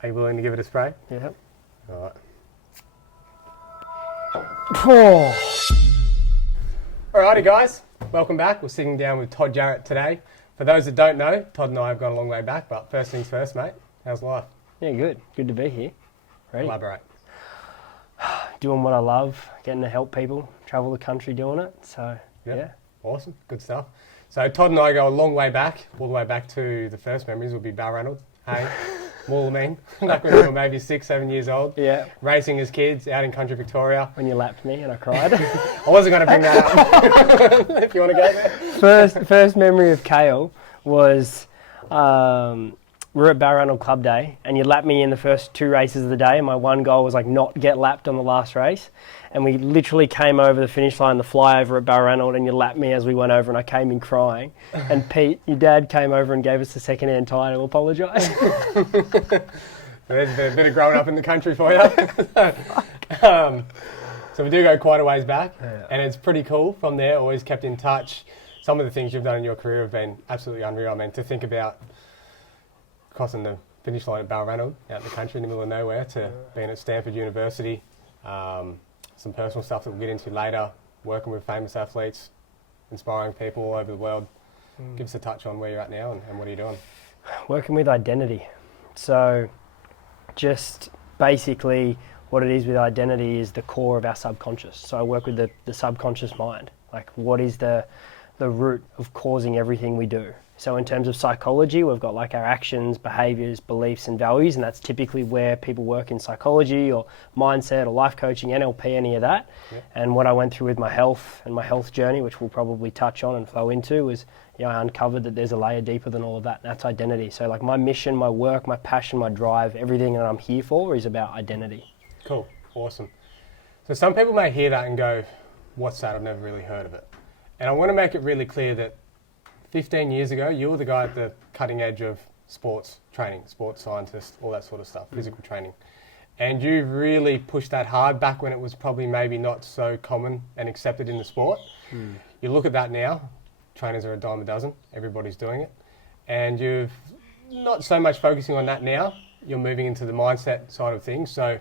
Are you willing to give it a spray? Yep. All right. Alrighty guys, welcome back. We're sitting down with Todd Jarratt today. For those that don't know, Todd and I have gone a long way back, but first things first, mate. How's life? Yeah, good. Good to be here. Ready? Elaborate. Doing what I love, getting to help people, travel the country doing it. So, yeah. Awesome, good stuff. So Todd and I go a long way back, all the way back to the first memories will be Balranald, hey, Moolameen, back when we were maybe 6, 7 years old. Yeah. Racing as kids out in country Victoria. When you lapped me and I cried. I wasn't going to bring that up, if you want to go there. First memory of Kale was we were at Balranald Club Day and you lapped me in the first 2 races of the day, and my one goal was like not get lapped on the last race. And we literally came over the finish line, the flyover at Balranald, and you lapped me as we went over, and I came in crying. And Pete, your dad, came over and gave us a second-hand tyre to apologise. There's a bit of growing up in the country for you. So we do go quite a ways back, and it's pretty cool from there, always kept in touch. Some of the things you've done in your career have been absolutely unreal. I mean, to think about crossing the finish line at Balranald, out in the country in the middle of nowhere, to being at Stanford University, some personal stuff that we'll get into later, working with famous athletes, inspiring people all over the world. Give us a touch on where you're at now and what are you doing? Working with identity. So just basically what it is with identity is the core of our subconscious. So I work with the subconscious mind. Like, what is the root of causing everything we do? So in terms of psychology, we've got like our actions, behaviours, beliefs and values, and that's typically where people work in psychology or mindset or life coaching, NLP, any of that. Yep. And what I went through with my health and my health journey, which we'll probably touch on and flow into, was I uncovered that there's a layer deeper than all of that, and that's identity. So like my mission, my work, my passion, my drive, everything that I'm here for is about identity. Cool, awesome. So some people may hear that and go, what's that? I've never really heard of it. And I want to make it really clear that 15 years ago, you were the guy at the cutting edge of sports training, sports scientist, all that sort of stuff, physical training. And you really pushed that hard back when it was probably maybe not so common and accepted in the sport. You look at that now, trainers are a dime a dozen, everybody's doing it. And you've not so much focusing on that now, you're moving into the mindset side of things. So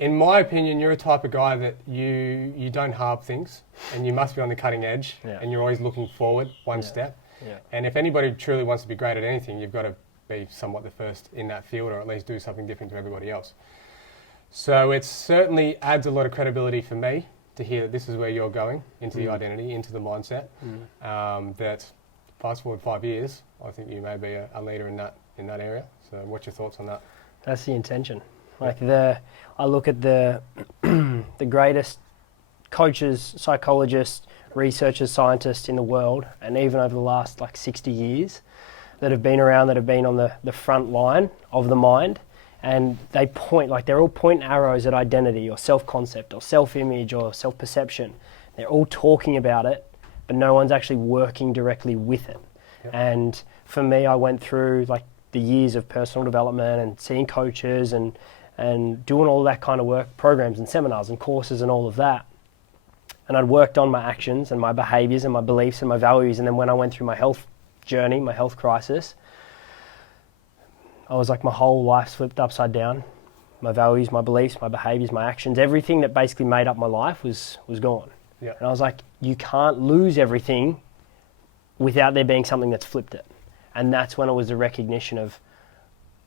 in my opinion, you're a type of guy that you don't halve things, and you must be on the cutting edge, and you're always looking forward one step. Yeah. And if anybody truly wants to be great at anything, you've got to be somewhat the first in that field, or at least do something different to everybody else. So it certainly adds a lot of credibility for me to hear that this is where you're going, into the identity, into the mindset. That fast forward 5 years, I think you may be a leader in that area. So what's your thoughts on that? That's the intention. Like I look at the greatest coaches, psychologists, researchers, scientists in the world, and even over the last 60 years that have been around, that have been on the front line of the mind, and they point, they're all pointing arrows at identity or self-concept or self-image or self-perception. They're all talking about it, but no one's actually working directly with it. Yep. And for me, I went through the years of personal development and seeing coaches and doing all that kind of work, programs and seminars and courses and all of that. And I'd worked on my actions and my behaviours and my beliefs and my values. And then when I went through my health journey, my health crisis, I was my whole life's flipped upside down. My values, my beliefs, my behaviours, my actions, everything that basically made up my life was gone. Yeah. And I was like, you can't lose everything without there being something that's flipped it. And that's when it was the recognition of,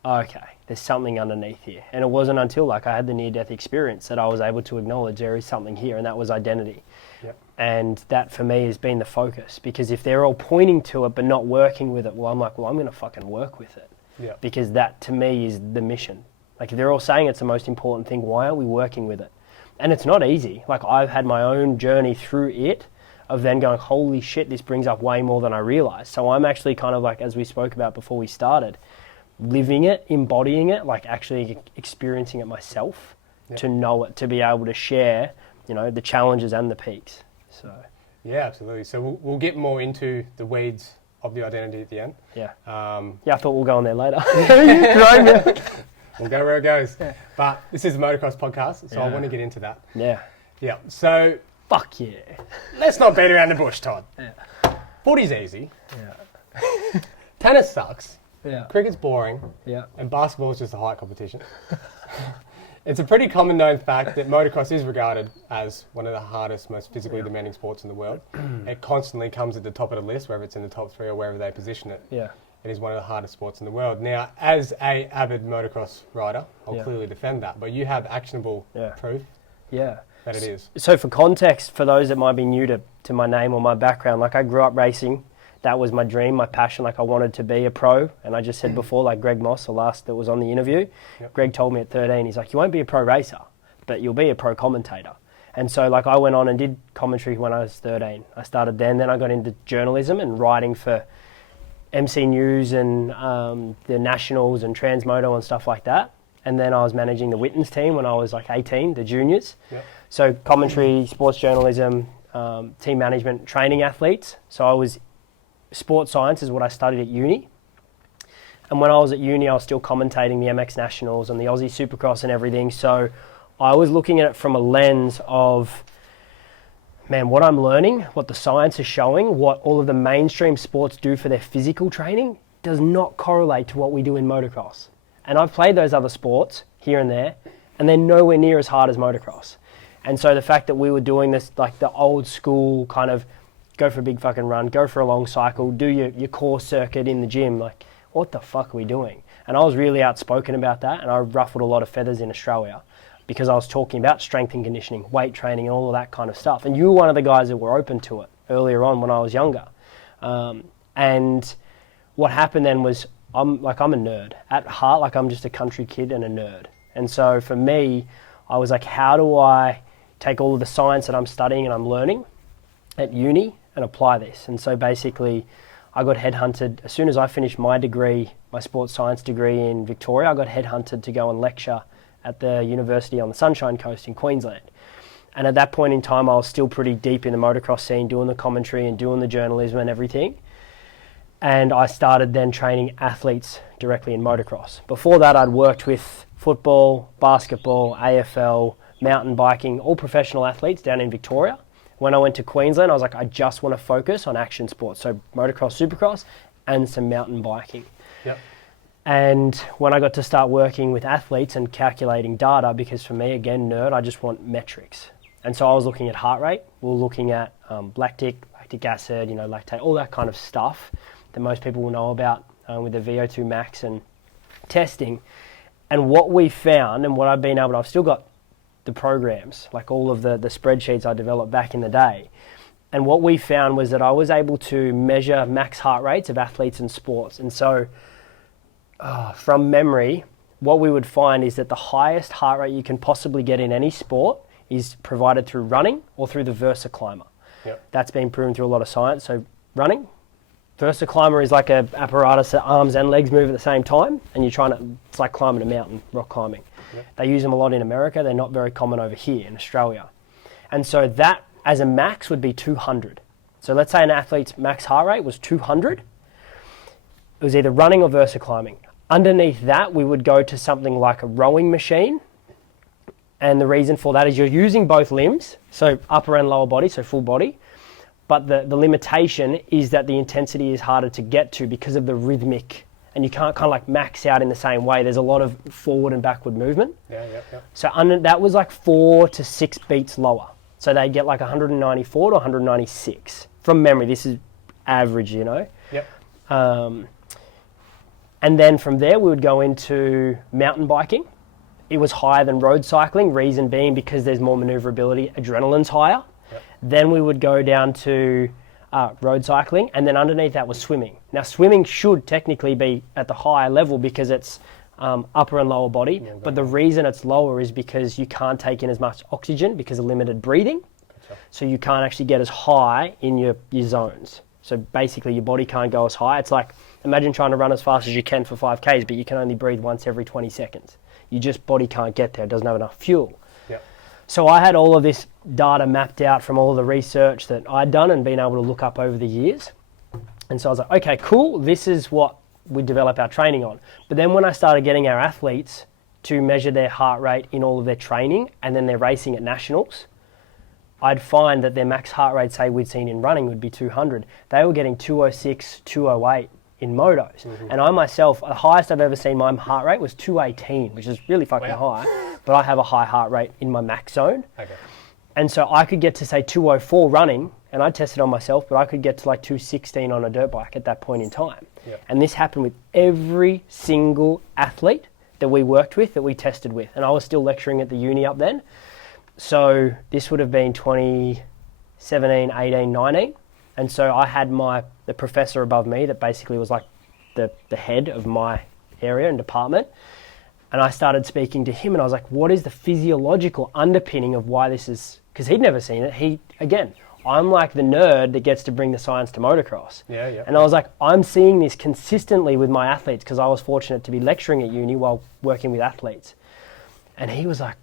okay, there's something underneath here. And it wasn't until I had the near-death experience that I was able to acknowledge there is something here, and that was identity. Yep. And that for me has been the focus, because if they're all pointing to it but not working with it, well, I'm I'm going to fucking work with it. Yep. Because that to me is the mission. If they're all saying it's the most important thing, why aren't we working with it? And it's not easy. I've had my own journey through it of then going, holy shit, this brings up way more than I realized. So I'm actually kind of as we spoke about before we started, living it, embodying it, actually experiencing it myself, to know it, to be able to share, the challenges and the peaks. So yeah, absolutely. So we'll get more into the weeds of the identity at the end. Yeah. I thought we'll go on there later. You We'll go where it goes. Yeah. But this is a motocross podcast, so I want to get into that. Yeah. Yeah. So fuck yeah. Let's not beat around the bush, Todd. Yeah. Footy's easy. Yeah. Tennis sucks. Yeah. cricket's boring, Yeah. and basketball is just a height competition. It's a pretty common known fact that motocross is regarded as one of the hardest, most physically demanding sports in the world. It constantly comes at the top of the list, whether it's in the top 3 or wherever they position it. Yeah. It is one of the hardest sports in the world. Now, as a avid motocross rider, I'll clearly defend that, but you have actionable proof Yeah. that it is. So for context, for those that might be new to my name or my background, like I grew up racing. That was my dream, my passion. Like I wanted to be a pro. And I just said before, like Greg Moss, the last that was on the interview, Greg told me at 13, he's like, you won't be a pro racer, but you'll be a pro commentator. And so like I went on and did commentary when I was 13. I started then I got into journalism and writing for MC News and the Nationals and Transmoto and stuff like that. And then I was managing the Wittens team when I was like 18, the juniors. Yep. So commentary, sports journalism, team management, training athletes. So I was, sports science is what I studied at uni. And when I was at uni, I was still commentating the MX Nationals and the Aussie Supercross and everything. So I was looking at it from a lens of, man, what I'm learning, what the science is showing, what all of the mainstream sports do for their physical training does not correlate to what we do in motocross. And I've played those other sports here and there, and they're nowhere near as hard as motocross. And so the fact that we were doing this, like the old school kind of go for a big fucking run, go for a long cycle, do your core circuit in the gym, like what the fuck are we doing? And I was really outspoken about that, and I ruffled a lot of feathers in Australia because I was talking about strength and conditioning, weight training and all of that kind of stuff. And you were one of the guys that were open to it earlier on when I was younger. And what happened then was I'm a nerd. At heart, like I'm just a country kid and a nerd. And so for me, I was like, how do I take all of the science that I'm studying and I'm learning at uni and apply this? And so basically I got headhunted as soon as I finished my degree, my sports science degree in Victoria. I got headhunted to go and lecture at the university on the Sunshine Coast in Queensland. And at that point in time, I was still pretty deep in the motocross scene, doing the commentary and doing the journalism and everything. And I started then training athletes directly in motocross. Before that, I'd worked with football, basketball, AFL, mountain biking, all professional athletes down in Victoria. When I went to Queensland, I was like, I just want to focus on action sports. So motocross, supercross, and some mountain biking. Yep. And when I got to start working with athletes and calculating data, because for me, again, nerd, I just want metrics. And so I was looking at heart rate. We were looking at lactic acid, lactate, all that kind of stuff that most people will know about with the VO2 max and testing. And what we found and what I've been able to, I've still got the programs, like all of the spreadsheets I developed back in the day. And what we found was that I was able to measure max heart rates of athletes in sports. And so from memory, what we would find is that the highest heart rate you can possibly get in any sport is provided through running or through the VersaClimber. Yep. That's been proven through a lot of science. So running, VersaClimber is like an apparatus that arms and legs move at the same time, and it's like climbing a mountain, rock climbing. Yep. They use them a lot in America. They're not very common over here in Australia. And so that as a max would be 200. So let's say an athlete's max heart rate was 200. It was either running or VersaClimbing. Underneath that, we would go to something like a rowing machine. And the reason for that is you're using both limbs, so upper and lower body, so full body. But the limitation is that the intensity is harder to get to because of the rhythmic, and you can't kind of like max out in the same way. There's a lot of forward and backward movement. Yeah. So that was like 4 to 6 beats lower. So they get like 194 to 196. From memory, this is average, Yep. And then from there, we would go into mountain biking. It was higher than road cycling, reason being because there's more maneuverability, adrenaline's higher. Yep. Then we would go down to road cycling, and then underneath that was swimming. Now, swimming should technically be at the higher level because it's upper and lower body, but the reason it's lower is because you can't take in as much oxygen because of limited breathing, so you can't actually get as high in your zones. So basically, your body can't go as high. It's like, imagine trying to run as fast as you can for 5Ks, but you can only breathe once every 20 seconds. Body can't get there, it doesn't have enough fuel. Yep. So I had all of this data mapped out from all of the research that I'd done and been able to look up over the years. And so I was like, okay, cool, this is what we develop our training on. But then when I started getting our athletes to measure their heart rate in all of their training and then their racing at nationals, I'd find that their max heart rate, say we'd seen in running, would be 200. They were getting 206, 208. in motos. And I myself, the highest I've ever seen my heart rate was 218, which is really fucking high, but I have a high heart rate in my max zone. Okay. And so I could get to say 204 running, and I tested on myself, but I could get to like 216 on a dirt bike at that point in time. Yep. And this happened with every single athlete that we worked with, that we tested with. And I was still lecturing at the uni up then. So this would have been 2017, 18, 19. And so I had the professor above me that basically was like the head of my area and department. And I started speaking to him and I was like, what is the physiological underpinning of why this is? Because he'd never seen it. I'm like the nerd that gets to bring the science to motocross. Yeah. And I was like, I'm seeing this consistently with my athletes because I was fortunate to be lecturing at uni while working with athletes. And he was like,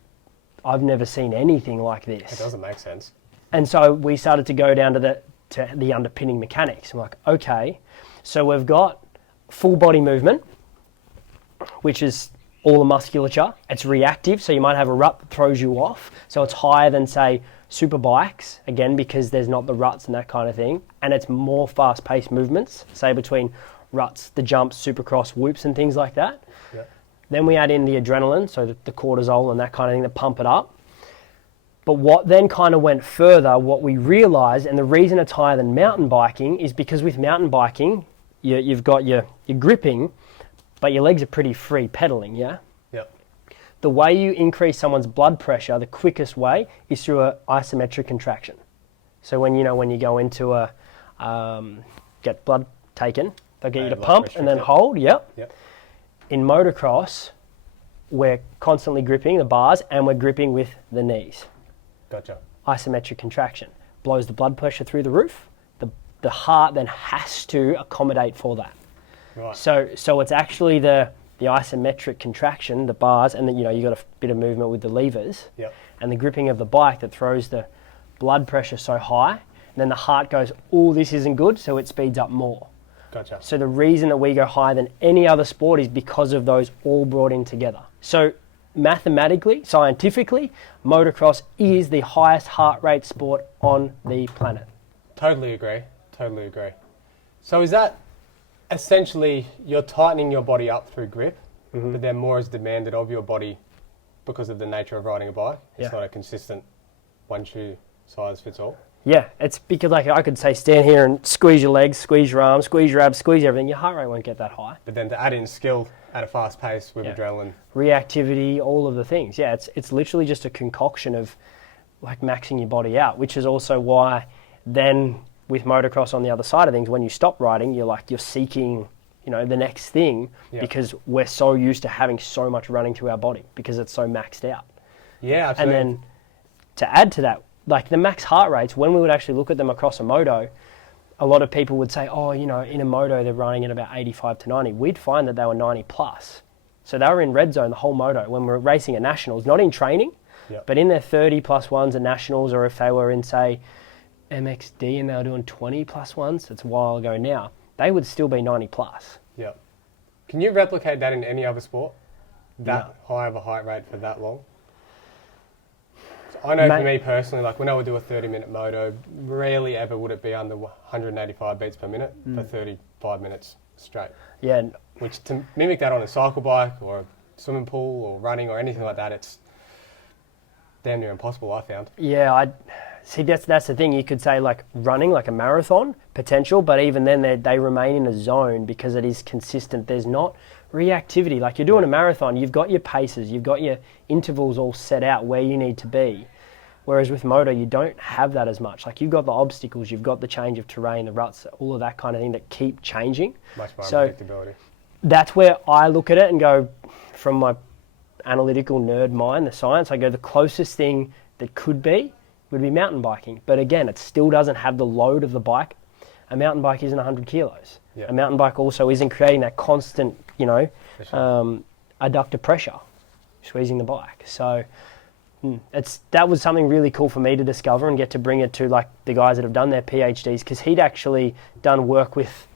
I've never seen anything like this. It doesn't make sense. And so we started to go down to the underpinning mechanics. I'm like, okay, so we've got full body movement, which is all the musculature. It's reactive, so you might have a rut that throws you off. So it's higher than, say, super bikes, again, because there's not the ruts and that kind of thing. And it's more fast-paced movements, say between ruts, the jumps, supercross, whoops and things like that. Yeah. Then we add in the adrenaline, so the cortisol and that kind of thing that pump it up. But what then kind of went further, what we realised, and the reason it's higher than mountain biking is because with mountain biking, you've got your gripping, but your legs are pretty free pedaling, yeah? Yep. The way you increase someone's blood pressure, the quickest way, is through an isometric contraction. So when you go into get blood taken, they'll get you to pump and then hold, yep. In motocross, we're constantly gripping the bars and we're gripping with the knees. Gotcha. Isometric contraction blows the blood pressure through the roof. The heart then has to accommodate for that. Right. So it's actually the isometric contraction, the bars, and then you got a bit of movement with the levers, and the gripping of the bike that throws the blood pressure so high, and then the heart goes, oh, this isn't good, so it speeds up more. Gotcha. So the reason that we go higher than any other sport is because of those all brought in together. So mathematically, scientifically, motocross is the highest heart rate sport on the planet. Totally agree. So is that essentially you're tightening your body up through grip, but then more is demanded of your body because of the nature of riding a bike? It's not a consistent one shoe size fits all? Yeah, it's because I could say stand here and squeeze your legs, squeeze your arms, squeeze your abs, squeeze everything. Your heart rate won't get that high. But then to add in skill at a fast pace with adrenaline. Reactivity, all of the things. Yeah, it's literally just a concoction of like maxing your body out, which is also why then with motocross on the other side of things, when you stop riding, you're seeking, the next thing because we're so used to having so much running through our body because it's so maxed out. Yeah, absolutely. And then to add to that, like the max heart rates, when we would actually look at them across a moto, a lot of people would say, oh, in a moto, they're running at about 85 to 90. We'd find that they were 90 plus. So they were in red zone the whole moto when we were racing at nationals, not in training, but in their 30 plus ones at nationals, or if they were in, say, MXD and they were doing 20 plus ones, it's a while ago now, they would still be 90 plus. Yeah. Can you replicate that in any other sport? That high of a height rate for that long? I know for me personally, like when I would do a 30-minute moto, rarely ever would it be under 185 beats per minute for 35 minutes straight. Yeah. Which to mimic that on a cycle bike or a swimming pool or running or anything like that, it's damn near impossible, I found. Yeah, see, that's the thing. You could say like running, like a marathon potential, but even then they remain in a zone because it is consistent. There's not reactivity. Like you're doing a marathon, you've got your paces, you've got your intervals all set out where you need to be. Whereas with moto, you don't have that as much. Like you've got the obstacles, you've got the change of terrain, the ruts, all of that kind of thing that keep changing. Much more unpredictability. That's where I look at it and go, from my analytical nerd mind, the science, I go, the closest thing that could be would be mountain biking. But again, it still doesn't have the load of the bike. A mountain bike isn't 100 kilos. Yeah. A mountain bike also isn't creating that constant, adductor pressure, squeezing the bike. So that was something really cool for me to discover and get to bring it to like the guys that have done their PhDs, because he'd actually done work with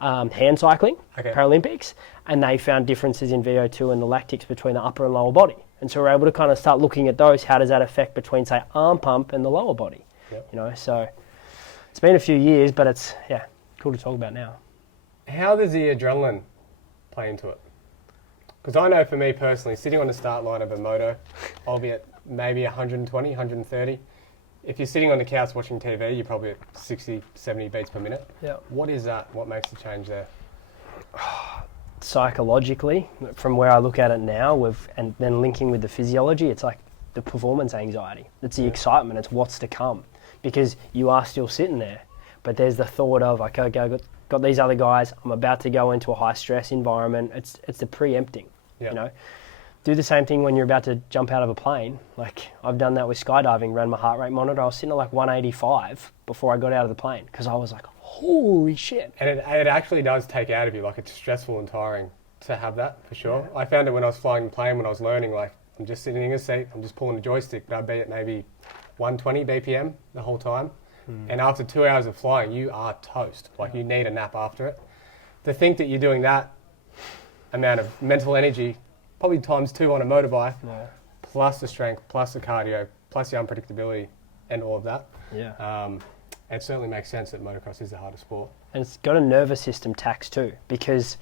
hand cycling, Paralympics, and they found differences in VO2 and the lactics between the upper and lower body. And so we're able to kind of start looking at those. How does that affect between, say, arm pump and the lower body? Yep. So it's been a few years, but it's, cool to talk about now. How does the adrenaline play into it? Because I know for me personally, sitting on the start line of a moto, I'll be at maybe 120, 130. If you're sitting on the couch watching TV, you're probably at 60, 70 beats per minute. Yeah. What is that? What makes the change there? Psychologically, from where I look at it now, and then linking with the physiology, it's like the performance anxiety. It's the excitement. It's what's to come, because you are still sitting there, but there's the thought of, okay, I've got these other guys. I'm about to go into a high stress environment. It's the preempting. Yep. You know, do the same thing when you're about to jump out of a plane. Like I've done that with skydiving. Ran my heart rate monitor. I was sitting at like 185 before I got out of the plane because I was like, holy shit. And it actually does take out of you. Like, it's stressful and tiring to have that, for sure. Yeah. I found it when I was flying the plane, when I was learning, like, I'm just sitting in a seat, I'm just pulling the joystick, but I'd be at maybe 120 BPM the whole time. And after 2 hours of flying, you are toast. Like, you need a nap after it. To think that you're doing that amount of mental energy, probably times 2 on a motorbike, plus the strength, plus the cardio, plus the unpredictability, and all of that. Yeah. It certainly makes sense that motocross is the hardest sport. And it's got a nervous system tax too, because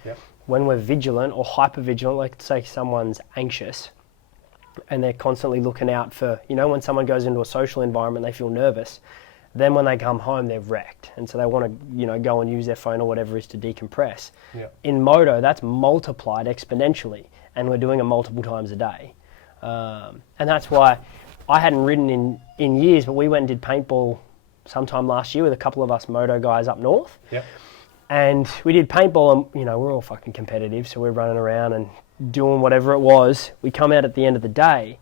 when we're vigilant or hyper vigilant, like say someone's anxious and they're constantly looking out for, you know, when someone goes into a social environment, they feel nervous. Then when they come home, they're wrecked. And so they want to, you know, go and use their phone or whatever it is to decompress. Yeah. In moto, that's multiplied exponentially, and we're doing it multiple times a day. And that's why I hadn't ridden in years, but we went and did paintball sometime last year with a couple of us moto guys up north. Yep. And we did paintball, and, you know, we're all fucking competitive, so we're running around and doing whatever it was. We come out at the end of the day,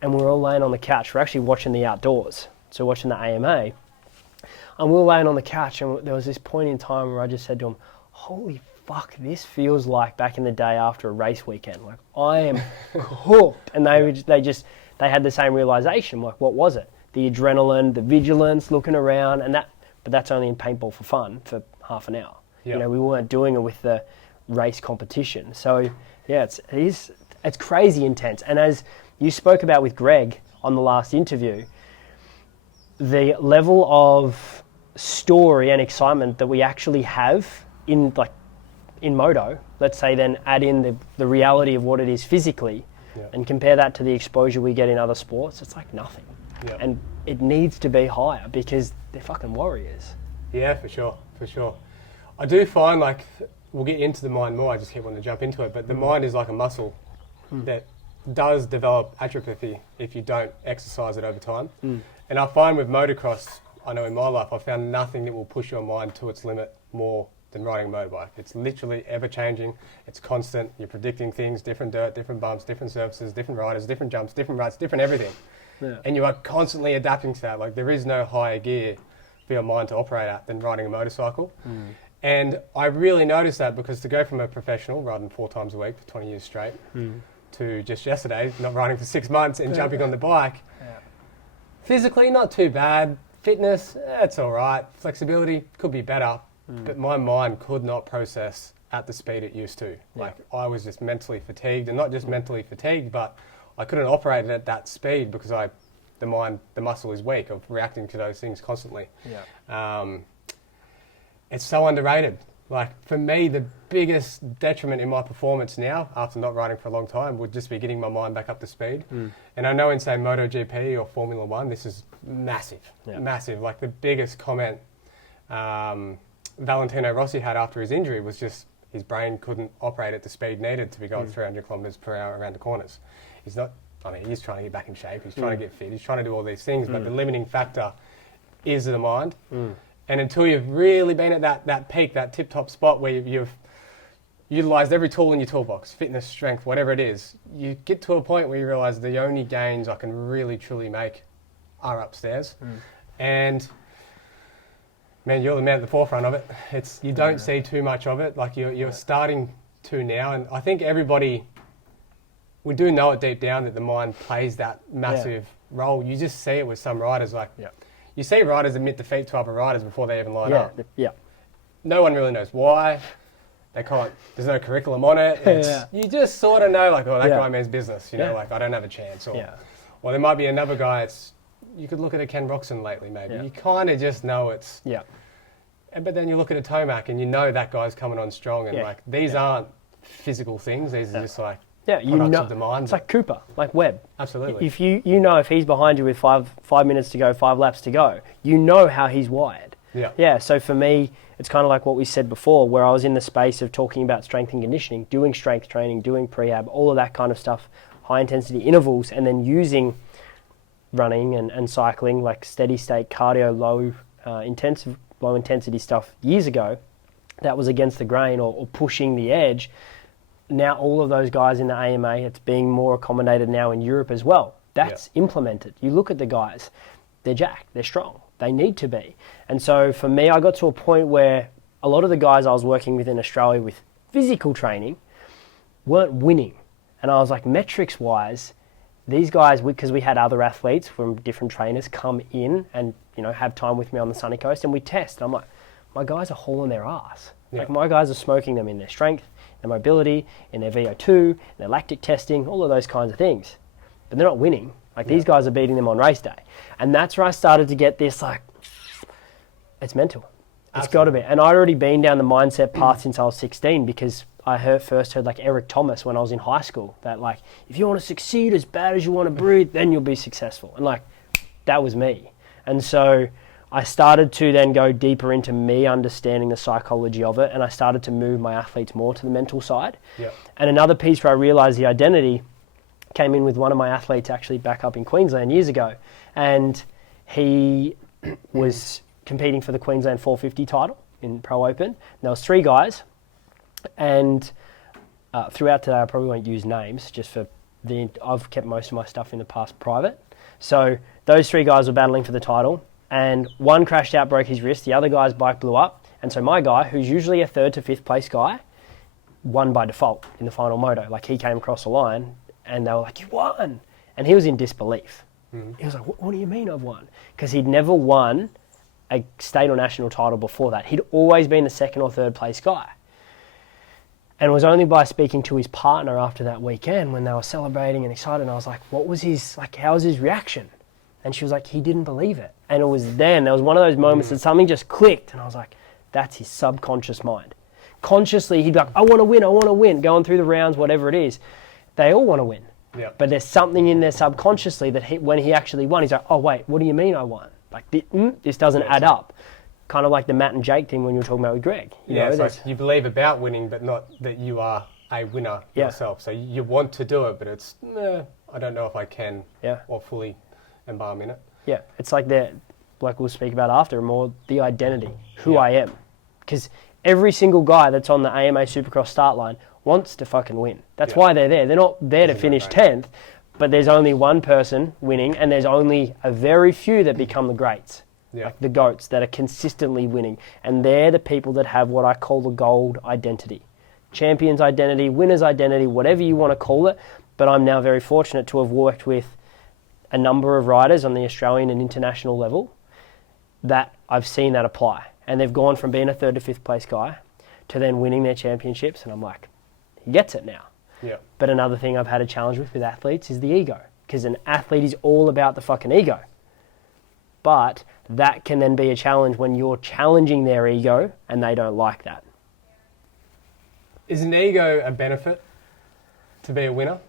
and we're all laying on the couch. We're actually watching the outdoors, so watching the AMA. And we were laying on the couch, and there was this point in time where I just said to him, holy fuck, this feels like back in the day after a race weekend. Like, I am cooked. And they had the same realization. Like, what was it? The adrenaline, the vigilance, looking around, but that's only in paintball for fun for half an hour. Yep. You know, we weren't doing it with the race competition. So yeah, it's crazy intense. And as you spoke about with Greg on the last interview, the level of story and excitement that we actually have in moto, let's say, then add in the reality of what it is physically, and compare that to the exposure we get in other sports, it's like nothing. Yep. And it needs to be higher because they're fucking warriors. Yeah, for sure. I do find, like, we'll get into the mind more, I just keep wanting to jump into it, but the mind is like a muscle that does develop atrophy if you don't exercise it over time. And I find with motocross, I know in my life, I've found nothing that will push your mind to its limit more than riding a motorbike. It's literally ever changing, it's constant, you're predicting things, different dirt, different bumps, different surfaces, different riders, different jumps, different ruts, different everything. Yeah. And you are constantly adapting to that. Like, there is no higher gear for your mind to operate at than riding a motorcycle. And I really noticed that, because to go from a professional riding 4 times a week for 20 years straight to just yesterday not riding for 6 months and jumping on the bike, physically not too bad, fitness, it's all right, flexibility could be better, but my mind could not process at the speed it used to. Like, I was just mentally fatigued, and not just mentally fatigued, but I couldn't operate at that speed because the muscle is weak of reacting to those things constantly. It's so underrated. Like, for me, the biggest detriment in my performance now, after not riding for a long time, would just be getting my mind back up to speed. And I know in, say, MotoGP or Formula One, this is massive. Like, the biggest comment Valentino Rossi had after his injury was just his brain couldn't operate at the speed needed to be going 300 kilometres per hour around the corners. He's trying to get back in shape, he's trying to get fit, he's trying to do all these things, but the limiting factor is the mind. And until you've really been at that peak, that tip-top spot where you've utilised every tool in your toolbox, fitness, strength, whatever it is, you get to a point where you realise the only gains I can really, truly make are upstairs. And, man, you're the man at the forefront of it. You don't see too much of it. Like, you're starting to now, and I think everybody, we do know it deep down that the mind plays that massive role. You just see it with some riders. Like, you see riders admit defeat to other riders before they even line up. No one really knows why. They can't. There's no curriculum on it. You just sort of know, like, oh, that guy means business. You know, like, I don't have a chance. Or there might be another guy. You could look at a Ken Roxon lately, maybe. You kind of just know it's. But then you look at a Tomac and you know that guy's coming on strong, and like these aren't physical things. These are just like products of the mind. It's like Cooper, like Webb. Absolutely. If you know if he's behind you with five minutes to go, 5 laps to go, you know how he's wired. Yeah. Yeah. So for me, it's kind of like what we said before, where I was in the space of talking about strength and conditioning, doing strength training, doing prehab, all of that kind of stuff, high intensity intervals, and then using running and cycling, like steady state cardio, low intensity stuff years ago. That was against the grain or pushing the edge. Now all of those guys in the AMA, it's being more accommodated now in Europe as well. That's implemented. You look at the guys, they're jacked, they're strong, they need to be. And so for me, I got to a point where a lot of the guys I was working with in Australia with physical training weren't winning. And I was like, metrics wise, these guys, because we had other athletes from different trainers come in and, you know, have time with me on the sunny coast, and we test. And I'm like, my guys are hauling their ass. Like my guys are smoking them in their strength, their mobility, in their VO2, in their lactic testing, all of those kinds of things. But they're not winning. Like these guys are beating them on race day. And that's where I started to get this, like, it's mental. It's got to be. And I'd already been down the mindset path since I was 16, because I first heard like Eric Thomas when I was in high school, that like, if you want to succeed as bad as you want to breathe, then you'll be successful. And like, that was me. And so I started to then go deeper into me understanding the psychology of it, and I started to move my athletes more to the mental side. Yep. And another piece where I realized the identity came in with one of my athletes actually back up in Queensland years ago, and he was competing for the Queensland 450 title in Pro Open. And there was 3 guys, and throughout today I probably won't use names just for I've kept most of my stuff in the past private. So those 3 guys were battling for the title, and one crashed out, broke his wrist, the other guy's bike blew up, and so my guy, who's usually a 3rd to 5th place guy, won by default in the final moto. Like, he came across the line and they were like, you won, and he was in disbelief. He was like, what do you mean I've won? Because he'd never won a state or national title before that. He'd always been the 2nd or 3rd place guy. And it was only by speaking to his partner after that weekend when they were celebrating and excited, and I was like, how was his reaction? And she was like, he didn't believe it. And it was then, there was one of those moments that something just clicked, and I was like, that's his subconscious mind. Consciously, he'd be like, I want to win, going through the rounds, whatever it is. They all want to win. Yeah. But there's something in there subconsciously that when he actually won, he's like, oh wait, what do you mean I won? Like, this doesn't add up. Kind of like the Matt and Jake thing when you were talking about with Greg. It's like you believe about winning, but not that you are a winner yourself. So you want to do it, but it's, I don't know if I can or fully embalm in it. Yeah, it's like that, like we'll speak about after, more the identity, who I am. Because every single guy that's on the AMA Supercross start line wants to fucking win. That's why they're there. They're not there to finish 10th, but there's only one person winning, and there's only a very few that become the greats. Like the GOATs that are consistently winning. And they're the people that have what I call the gold identity. Champion's identity, winner's identity, whatever you want to call it. But I'm now very fortunate to have worked with a number of riders on the Australian and international level that I've seen that apply. And they've gone from being a 3rd to 5th place guy to then winning their championships. And I'm like, he gets it now. Yeah. But another thing I've had a challenge with athletes is the ego. Because an athlete is all about the fucking ego. But that can then be a challenge when you're challenging their ego and they don't like that. Is an ego a benefit to be a winner?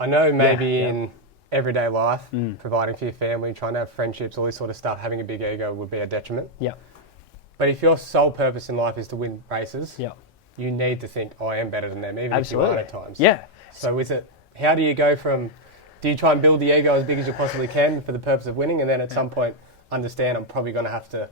I know maybe in everyday life, providing for your family, trying to have friendships, all this sort of stuff, having a big ego would be a detriment. Yeah. But if your sole purpose in life is to win races, you need to think, I am better than them, even if you are at times. Yeah. So how do you go from, do you try and build the ego as big as you possibly can for the purpose of winning, and then at some point understand I'm probably going to have to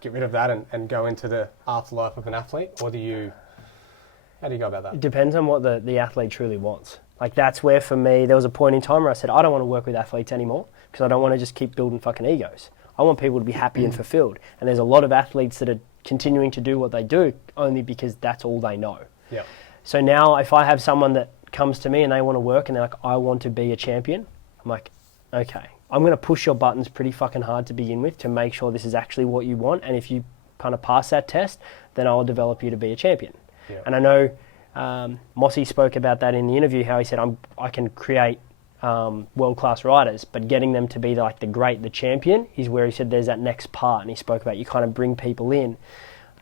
get rid of that and go into the afterlife of an athlete? Or how do you go about that? It depends on what the athlete truly wants. Like, that's where, for me, there was a point in time where I said, I don't want to work with athletes anymore because I don't want to just keep building fucking egos. I want people to be happy and fulfilled. And there's a lot of athletes that are continuing to do what they do only because that's all they know. Yeah. So now if I have someone that comes to me and they want to work and they're like, I want to be a champion, I'm like, okay, I'm going to push your buttons pretty fucking hard to begin with to make sure this is actually what you want. And if you kind of pass that test, then I'll develop you to be a champion. Yeah. And I know Mossy spoke about that in the interview, how he said, I can create world-class riders, but getting them to be the champion is where he said there's that next part. And he spoke about you kind of bring people in.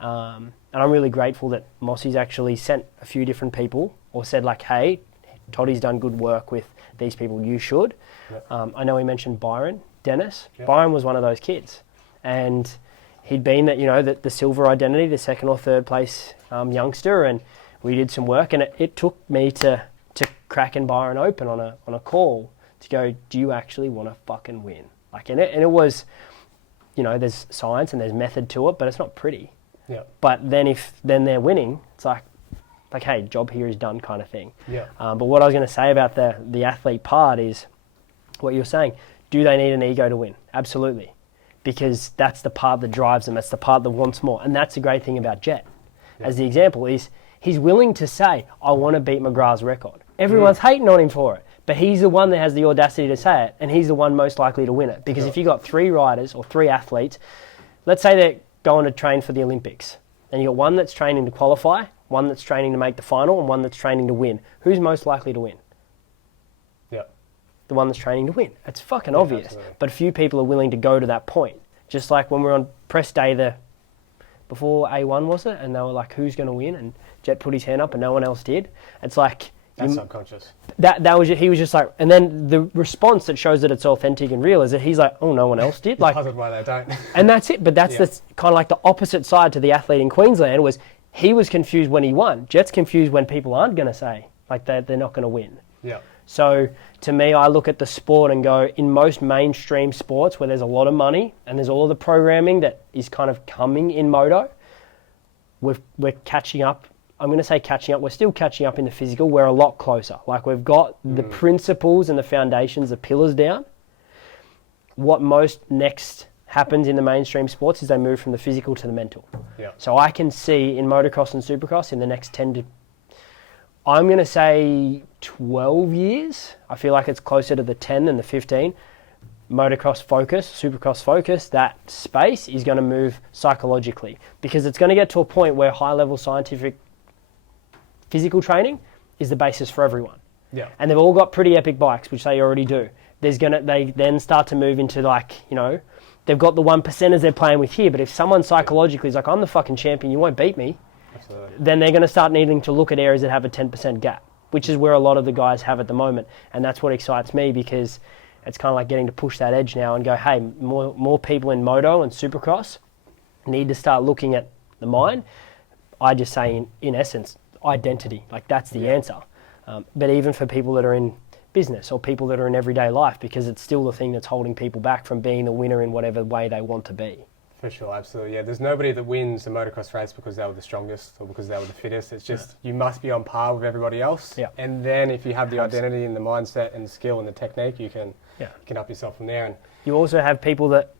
And I'm really grateful that Mossy's actually sent a few different people or said like, hey, Toddy's done good work with these people, you should. Yep. I know he mentioned Byron Dennis. Yep. Byron was one of those kids. And he'd been that, you know, the silver identity, the second or third place youngster, and we did some work, and it took me to cracking Byron open on a call to go, do you actually want to fucking win? Like, and it was, you know, there's science and there's method to it, but it's not pretty. Yeah. But then if they're winning, it's like, hey, job here is done kind of thing. Yeah. But what I was going to say about the athlete part is what you're saying. Do they need an ego to win? Absolutely. Because that's the part that drives them. That's the part that wants more. And that's the great thing about Jett. Yeah. As the example is, he's willing to say, I want to beat McGrath's record. Everyone's hating on him for it. But he's the one that has the audacity to say it, and he's the one most likely to win it. Because if you got 3 riders or 3 athletes, let's say they're going to train for the Olympics, and you got one that's training to qualify, one that's training to make the final, and one that's training to win. Who's most likely to win? Yeah. The one that's training to win. It's fucking obvious. Absolutely. But few people are willing to go to that point. Just like when we were on press day before A1, was it? And they were like, who's going to win? And Jett put his hand up and no one else did. It's like... That's subconscious. That was he was just like, and then the response that shows that it's authentic and real is that he's like, oh, no one else did. Like, Puzzled why they don't. and that's it. But that's the kind of like the opposite side to the athlete in Queensland was he was confused when he won. Jett's confused when people aren't going to say like they're not going to win. Yeah. So to me, I look at the sport and go, in most mainstream sports where there's a lot of money and there's all of the programming that is kind of coming in moto, we're catching up. I'm going to say catching up. We're still catching up in the physical. We're a lot closer. Like we've got the principles and the foundations, the pillars down. What most next happens in the mainstream sports is they move from the physical to the mental. Yeah. So I can see in motocross and supercross in the next 10 to, I'm going to say 12 years. I feel like it's closer to the 10 than the 15. Motocross focus, supercross focus, that space is going to move psychologically because it's going to get to a point where high-level scientific physical training is the basis for everyone. Yeah. And they've all got pretty epic bikes, which they already do. They then start to move into like, you know, they've got the 1%ers they're playing with here, but if someone psychologically is like, I'm the fucking champion, you won't beat me, Absolutely. then they're going to start needing to look at areas that have a 10% gap, which is where a lot of the guys have at the moment. And that's what excites me because it's kind of like getting to push that edge now and go, hey, more people in moto and supercross need to start looking at the mind. I just say in essence, identity, like that's the answer. But even for people that are in business or people that are in everyday life, because it's still the thing that's holding people back from being the winner in whatever way they want to be. For sure, absolutely. Yeah, there's nobody that wins a motocross race because they were the strongest or because they were the fittest. It's just you must be on par with everybody else. Yeah. And then if you have the identity and the mindset and the skill and the technique, you can up yourself from there. And you also have people that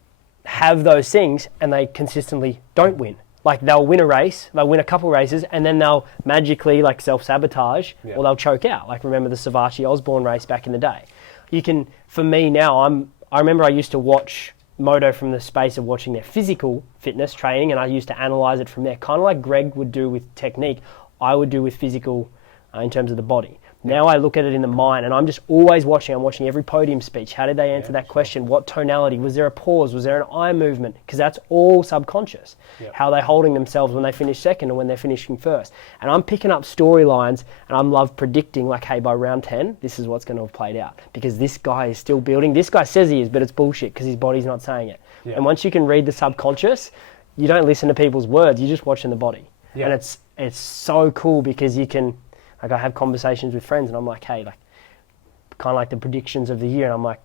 have those things and they consistently don't win. Like they'll win a race, they'll win a couple races, and then they'll magically like self-sabotage or they'll choke out. Like remember the Savachi Osborne race back in the day. You can, for me now, I remember I used to watch moto from the space of watching their physical fitness training, and I used to analyze it from there. Kind of like Greg would do with technique, I would do with physical in terms of the body. Now I look at it in the mind, and I'm just always watching. I'm watching every podium speech. How did they answer that question? What tonality? Was there a pause? Was there an eye movement? Because that's all subconscious. How they're holding themselves when they finish second or when they're finishing first. And I'm picking up storylines, and I love predicting, like, hey, by round 10, this is what's going to have played out. Because this guy is still building. This guy says he is, but it's bullshit because his body's not saying it. And once you can read the subconscious, you don't listen to people's words. You're just watching the body. And it's so cool because you can... Like I have conversations with friends and I'm like, hey, like kind of like the predictions of the year. And I'm like,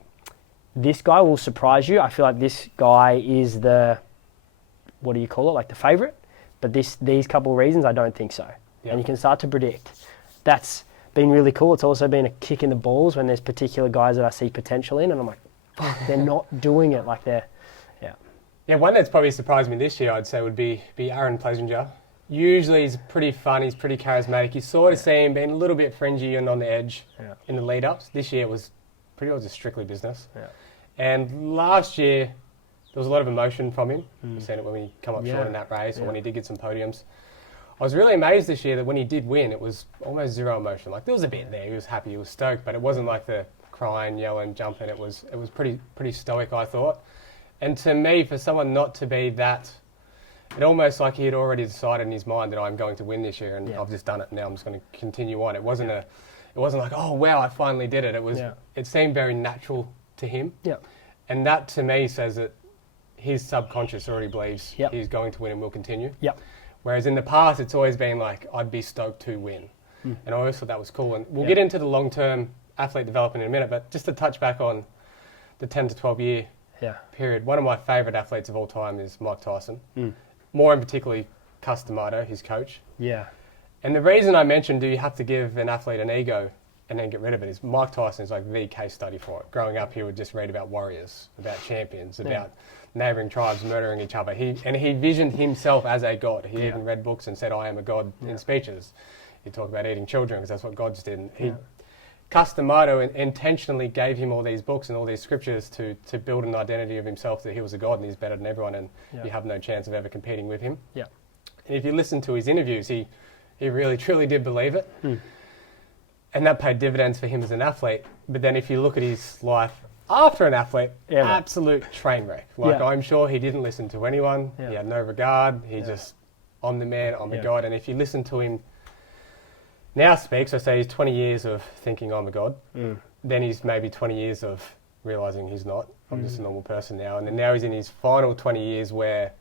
this guy will surprise you. I feel like this guy is the, what do you call it? Like the favorite. But these couple of reasons, I don't think so. And you can start to predict. That's been really cool. It's also been a kick in the balls when there's particular guys that I see potential in and I'm like, fuck, they're not doing it like they're, Yeah, one that's probably surprised me this year, I'd say, would be Aaron Plessinger. Usually he's pretty fun, he's pretty charismatic. You sort of see him being a little bit fringy and on the edge in the lead-ups. This year it was pretty much just strictly business. And last year, there was a lot of emotion from him. You've seen it when we come up short in that race or when he did get some podiums. I was really amazed this year that when he did win, it was almost zero emotion. Like there was a bit there, he was happy, he was stoked, but it wasn't like the crying, yelling, jumping. It was pretty stoic, I thought. And to me, for someone not to be that it almost like he had already decided in his mind that I'm going to win this year, and Yeah. I've just done it. Now I'm just going to continue on. It wasn't like, oh wow, I finally did it. It seemed very natural to him. Yeah. And that to me says that his subconscious already believes Yep. he's going to win and will continue. Yep. Whereas in the past, it's always been like, I'd be stoked to win. And I always thought that was cool. And we'll get into the long-term athlete development in a minute, but just to touch back on the 10 to 12 year period, one of my favourite athletes of all time is Mike Tyson. More in particularly Cus D'Amato, his coach. Yeah. And the reason I mentioned, do you have to give an athlete an ego and then get rid of it, is Mike Tyson is like the case study for it. Growing up, he would just read about warriors, about champions, about neighbouring tribes murdering each other. He visioned himself as a god. He even read books and said, I am a god in speeches. He'd talk about eating children because that's what gods did. And Cus D'Amato intentionally gave him all these books and all these scriptures to build an identity of himself that he was a god and he's better than everyone and you have no chance of ever competing with him. Yeah. And if you listen to his interviews, he really truly did believe it. And that paid dividends for him as an athlete. But then if you look at his life after an athlete, absolute train wreck. Like I'm sure he didn't listen to anyone. He had no regard. He just, I'm the man, I'm a god. And if you listen to him now speak, so say he's 20 years of thinking I'm a god, then he's maybe 20 years of realising he's not. I'm just a normal person now. And then now he's in his final 20 years where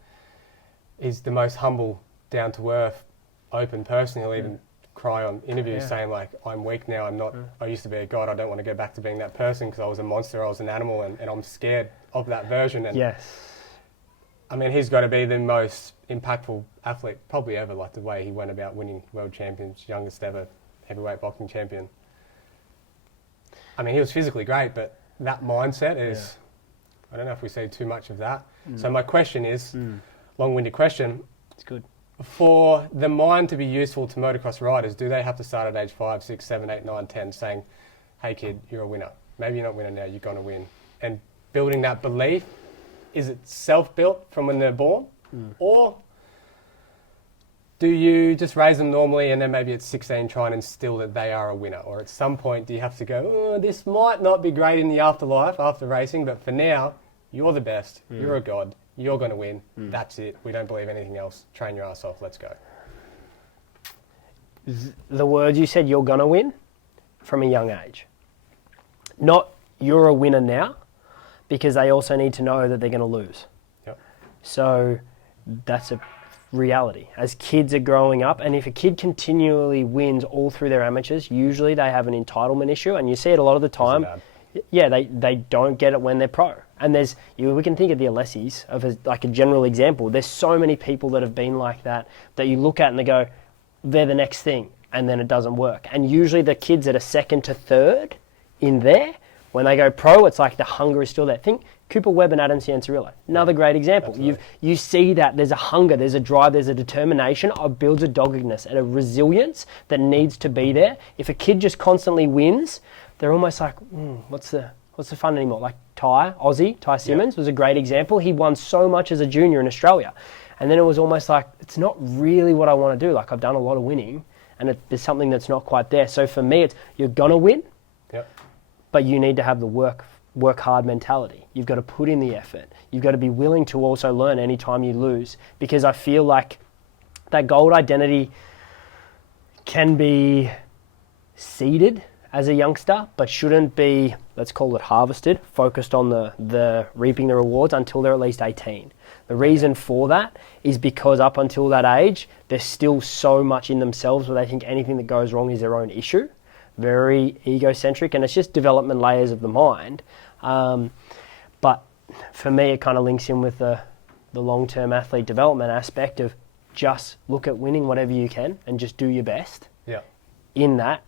he's the most humble, down-to-earth, open person. He'll even cry on interviews saying like, I'm weak now, I'm not, I used to be a god, I don't want to go back to being that person because I was a monster, I was an animal, and I'm scared of that version. And I mean, he's got to be the most impactful athlete probably ever, like the way he went about winning world champions, youngest ever heavyweight boxing champion. I mean, he was physically great, but that mindset is, I don't know if we see too much of that. So my question is, long-winded question. It's good. For the mind to be useful to motocross riders, do they have to start at age 5, 6, 7, 8, 9, 10 saying, hey kid, you're a winner. Maybe you're not a winner now, you're going to win. And building that belief, is it self-built from when they're born? Or do you just raise them normally and then maybe at 16 try and instill that they are a winner? Or at some point do you have to go, oh, this might not be great in the afterlife after racing, but for now, you're the best, you're a god, you're going to win, that's it, we don't believe anything else, train your ass off, let's go. The words you said, you're going to win, from a young age. Not you're a winner now, because they also need to know that they're going to lose. So that's a reality. As kids are growing up, and if a kid continually wins all through their amateurs, usually they have an entitlement issue, and you see it a lot of the time. They don't get it when they're pro. And we can think of the Alessis of like a general example. There's so many people that have been like that you look at and they go, they're the next thing, and then it doesn't work. And usually the kids that are second to third in there, when they go pro, it's like the hunger is still there. Think Cooper Webb and Adam Cianciarillo, another great example. You see that there's a hunger, there's a drive, there's a determination, it builds a doggedness and a resilience that needs to be there. If a kid just constantly wins, they're almost like, what's the fun anymore? Like Ty Simmons was a great example. He won so much as a junior in Australia. And then it was almost like, it's not really what I want to do. Like I've done a lot of winning and there's something that's not quite there. So for me, it's you're going to win, but you need to have the work hard mentality. You've got to put in the effort. You've got to be willing to also learn anytime you lose, because I feel like that gold identity can be seeded as a youngster, but shouldn't be, let's call it harvested, focused on the reaping the rewards until they're at least 18. The reason for that is because up until that age, there's still so much in themselves where they think anything that goes wrong is their own issue. Very egocentric, and it's just development layers of the mind. But for me, it kind of links in with the long-term athlete development aspect of just look at winning whatever you can and just do your best in that,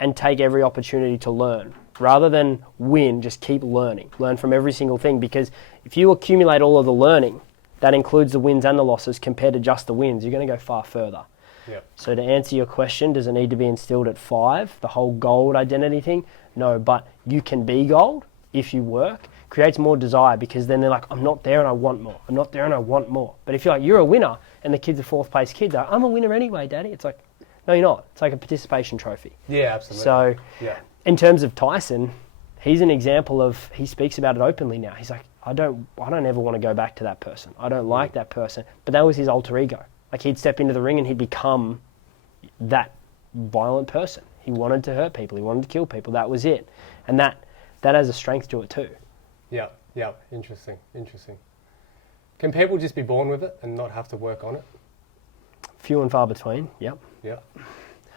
and take every opportunity to learn. Rather than win, just keep learning. Learn from every single thing, because if you accumulate all of the learning, that includes the wins and the losses compared to just the wins, you're going to go far further. So to answer your question, does it need to be instilled at 5, the whole gold identity thing? No, but you can be gold if you work. Creates more desire, because then they're like, I'm not there and I want more. I'm not there and I want more. But if you're like, you're a winner, and the kid's a 4th place kid, they're like, I'm a winner anyway, Daddy. It's like, no, you're not. It's like a participation trophy. Yeah, absolutely. So in terms of Tyson, he's an example of, he speaks about it openly now. He's like, I don't ever want to go back to that person. I don't like that person. But that was his alter ego. Like, he'd step into the ring and he'd become that violent person. He wanted to hurt people. He wanted to kill people. That was it. And that has a strength to it too. Yeah. Interesting. Can people just be born with it and not have to work on it? Few and far between, yep. Yeah.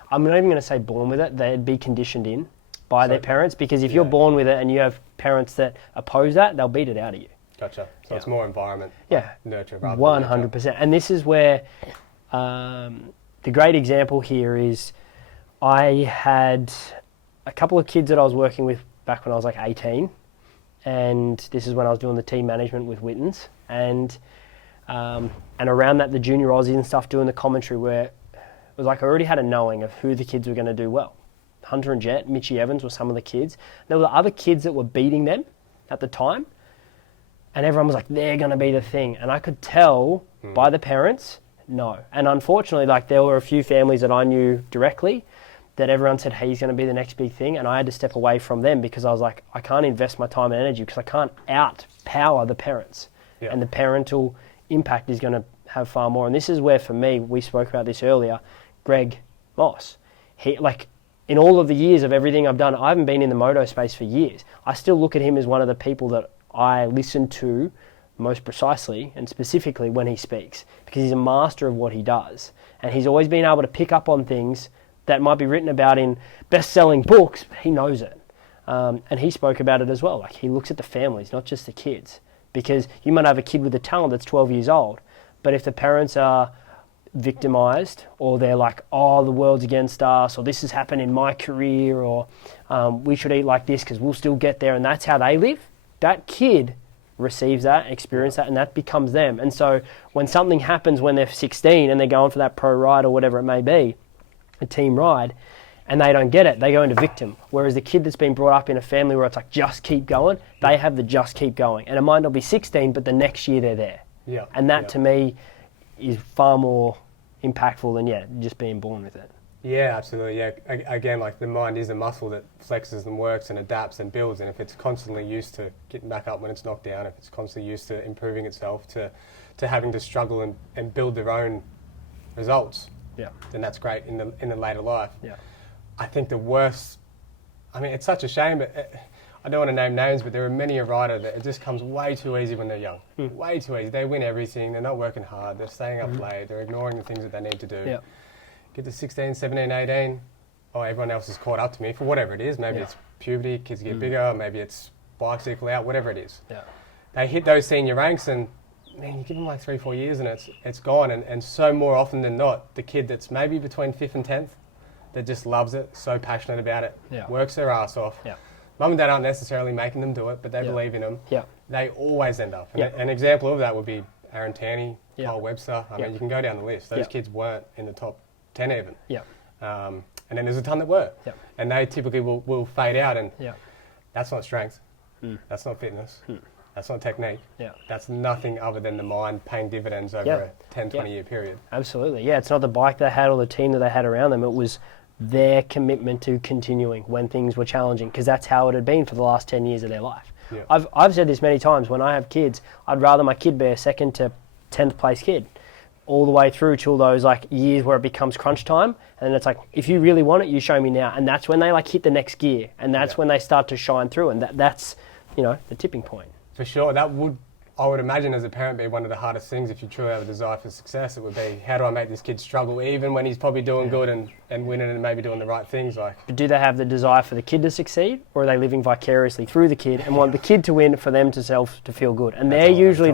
I'm not even going to say born with it. They'd be conditioned in by their parents, because if you're born with it and you have parents that oppose that, they'll beat it out of you. Gotcha. So it's more environment, nurture, rather 100%. Nurture. And this is where the great example here is, I had a couple of kids that I was working with back when I was like 18, and this is when I was doing the team management with Wittens, and around that, the junior Aussies and stuff, doing the commentary, where it was like I already had a knowing of who the kids were going to do well. Hunter and Jett, Mitchie Evans were some of the kids. There were other kids that were beating them at the time, and everyone was like, they're going to be the thing. And I could tell by the parents, no. And unfortunately, like, there were a few families that I knew directly that everyone said, hey, he's going to be the next big thing. And I had to step away from them, because I was like, I can't invest my time and energy, because I can't outpower the parents. Yeah. And the parental impact is going to have far more. And this is where, for me, we spoke about this earlier, Greg Moss. He, like, in all of the years of everything I've done, I haven't been in the moto space for years. I still look at him as one of the people that I listen to most precisely and specifically when he speaks, because he's a master of what he does. And he's always been able to pick up on things that might be written about in best-selling books. He knows it. And he spoke about it as well. Like, he looks at the families, not just the kids. Because you might have a kid with a talent that's 12 years old, but if the parents are victimized, or they're like, oh, the world's against us, or this has happened in my career, or we should eat like this because we'll still get there, and that's how they live, that kid receives that, experiences that, and that becomes them. And so when something happens when they're 16 and they're going for that pro ride or whatever it may be, a team ride, and they don't get it, they go into victim. Whereas the kid that's been brought up in a family where it's like, just keep going, they have the just keep going. And it might not be 16, but the next year they're there. Yeah. And that to me is far more impactful than, just being born with it. Yeah, absolutely. Yeah, again, like, the mind is a muscle that flexes and works and adapts and builds. And if it's constantly used to getting back up when it's knocked down, if it's constantly used to improving itself, to having to struggle and build their own results, then that's great in the later life. Yeah. I think the worst, I mean, it's such a shame, but I don't want to name names, but there are many a rider that it just comes way too easy when they're young. Way too easy. They win everything. They're not working hard. They're staying up late. They're ignoring the things that they need to do. Yeah. Get to 16, 17, 18. Oh, everyone else is caught up to me for whatever it is. Maybe it's puberty, kids get bigger. Maybe it's bicycle out, whatever it is. Yeah. They hit those senior ranks and, man, you give them like 3-4 years and it's gone. And so more often than not, the kid that's maybe between 5th and 10th, that just loves it, so passionate about it, works their ass off. Yeah. Mum and dad aren't necessarily making them do it, but they believe in them. Yeah. They always end up. And an example of that would be Aaron Taney, Kyle Webster. I mean, you can go down the list. Those kids weren't in the top 10 even. Yeah. And then there's a ton that were. Yeah. And they typically will fade out, and that's not strength. That's not fitness. That's not technique. Yeah. That's nothing other than the mind paying dividends over a 10, 20-year period. Absolutely. Yeah, it's not the bike they had or the team that they had around them. It was their commitment to continuing when things were challenging, because that's how it had been for the last 10 years of their life. Yeah. I've said this many times. When I have kids, I'd rather my kid be a 2nd to 10th place kid, all the way through till those like years where it becomes crunch time, and it's like, if you really want it, you show me now. And that's when they like hit the next gear, and that's when they start to shine through, and that's the tipping point. For sure. That would, I would imagine, as a parent, be one of the hardest things. If you truly have a desire for success, it would be, how do I make this kid struggle even when he's probably doing good and winning and maybe doing the right things? But do they have the desire for the kid to succeed, or are they living vicariously through the kid and want the kid to win for them to feel good? And they're usually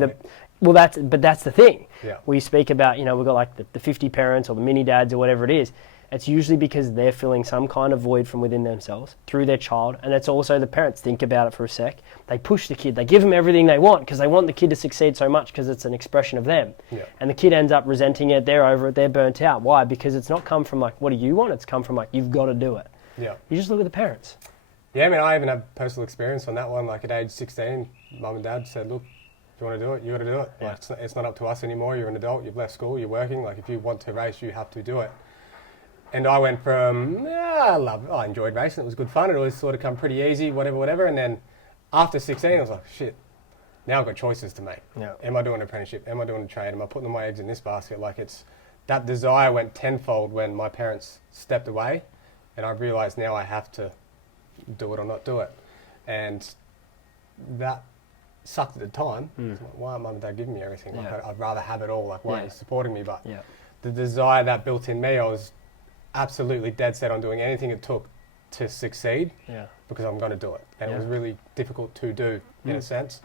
that's the thing. Yeah. We speak about, we've got like the 50 parents or the mini dads or whatever it is. It's usually because they're filling some kind of void from within themselves through their child. And it's also the parents. Think about it for a sec. They push the kid. They give them everything they want because they want the kid to succeed so much, because it's an expression of them. Yeah. And the kid ends up resenting it. They're over it. They're burnt out. Why? Because it's not come from like, what do you want? It's come from like, you've got to do it. Yeah. You just look at the parents. Yeah, I mean, I even have personal experience on that one. Like at age 16, mum and dad said, look, if you want to do it, you got to do it. Yeah. Like, it's not up to us anymore. You're an adult. You've left school. You're working. Like, if you want to race, you have to do it. And I went from, I enjoyed racing, it was good fun, it always sort of come pretty easy, whatever. And then after 16, I was like, shit, now I've got choices to make. Yeah. Am I doing an apprenticeship? Am I doing a trade? Am I putting my eggs in this basket? Like that desire went tenfold when my parents stepped away, and I realised now I have to do it or not do it. And that sucked at the time. Like, why aren't mum and dad giving me everything? Like, I'd rather have it all. Like, why aren't you supporting me? But the desire that built in me, I was absolutely dead set on doing anything it took to succeed because I'm going to do it. And it was really difficult to do in a sense.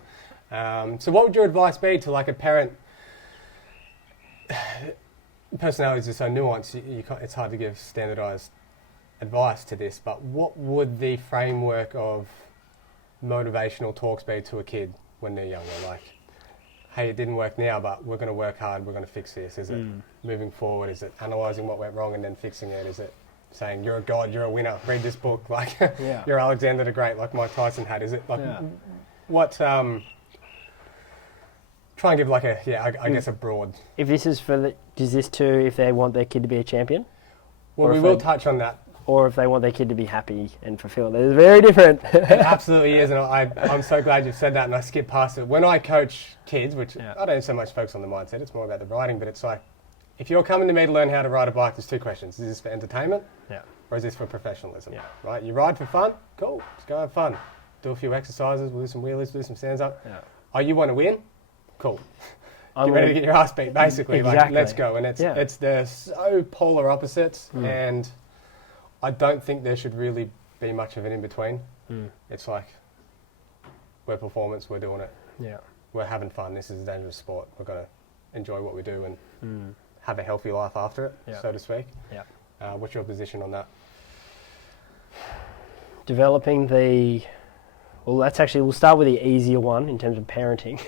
So what would your advice be to like a parent? Personalities are so nuanced, it's hard to give standardised advice to this, but what would the framework of motivational talks be to a kid when they're younger? Like, hey, it didn't work now, but we're going to work hard, we're going to fix this. Is it moving forward? Is it analysing what went wrong and then fixing it? Is it saying, you're a god, you're a winner, read this book, like, you're Alexander the Great, like Mike Tyson had? Is it like, what, try and give like a, I guess a broad... If this is is this to if they want their kid to be a champion? Well, we will touch on that. Or if they want their kid to be happy and fulfilled. It's very different. It absolutely is, and I'm so glad you've said that, and I skipped past it. When I coach kids, which I don't so much focus on the mindset, it's more about the riding, but it's like, if you're coming to me to learn how to ride a bike, there's two questions. Is this for entertainment? Or is this for professionalism? Right? You ride for fun? Cool. Let's go have fun. Do a few exercises, we'll do some wheelies, do some stands up. Oh, you want to win? Cool. Get ready to get your ass beat, basically. Exactly. Like, let's go. And they're so polar opposites, and I don't think there should really be much of an in-between. It's like, we're performance, we're doing it. We're having fun. This is a dangerous sport. We've got to enjoy what we do and have a healthy life after it, so to speak. What's your position on that? Developing we'll start with the easier one in terms of parenting.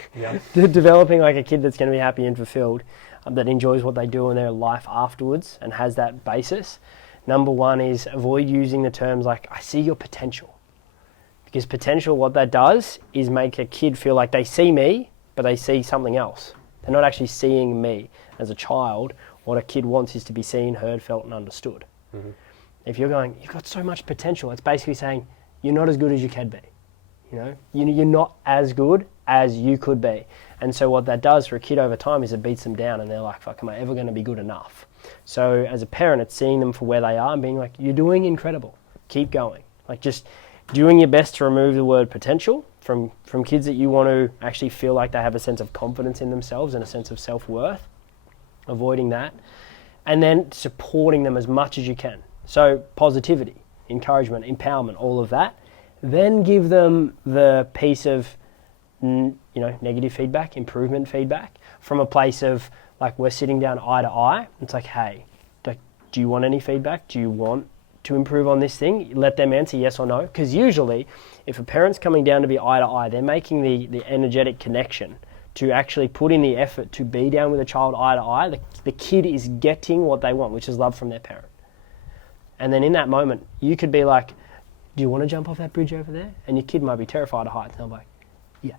Developing like a kid that's going to be happy and fulfilled, that enjoys what they do in their life afterwards and has that basis. Number one is avoid using the terms like, I see your potential. Because potential, what that does is make a kid feel like they see me, but they see something else. They're not actually seeing me. As a child, what a kid wants is to be seen, heard, felt, and understood. If you're going, you've got so much potential, it's basically saying, you're not as good as you can be. You know, you're not as good as you could be. And so what that does for a kid over time is it beats them down, and they're like, fuck, am I ever going to be good enough? So as a parent, it's seeing them for where they are and being like, you're doing incredible. Keep going. Like, just doing your best to remove the word potential from kids that you want to actually feel like they have a sense of confidence in themselves and a sense of self-worth. Avoiding that. And then supporting them as much as you can. So positivity, encouragement, empowerment, all of that. Then give them the piece of, negative feedback, improvement feedback, from a place of, like, we're sitting down eye to eye. It's like, hey, do you want any feedback? Do you want to improve on this thing? Let them answer yes or no. Because usually, if a parent's coming down to be eye to eye, they're making the energetic connection to actually put in the effort to be down with a child eye to eye. The kid is getting what they want, which is love from their parent. And then in that moment, you could be like, do you want to jump off that bridge over there? And your kid might be terrified of heights. And I'm like, yeah,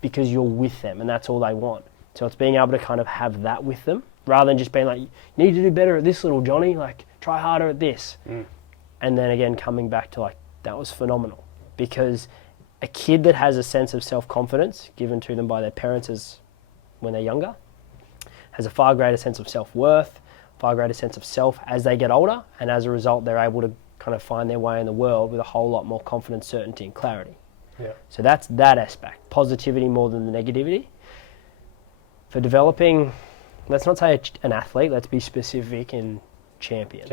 because you're with them and that's all they want. So it's being able to kind of have that with them rather than just being like, you need to do better at this, little Johnny, like try harder at this. And then again, coming back to like, that was phenomenal, because a kid that has a sense of self-confidence given to them by their parents when they're younger has a far greater sense of self-worth, far greater sense of self as they get older. And as a result, they're able to kind of find their way in the world with a whole lot more confidence, certainty, and clarity. So that's that aspect, positivity more than the negativity. For developing, let's not say an athlete, let's be specific in champion.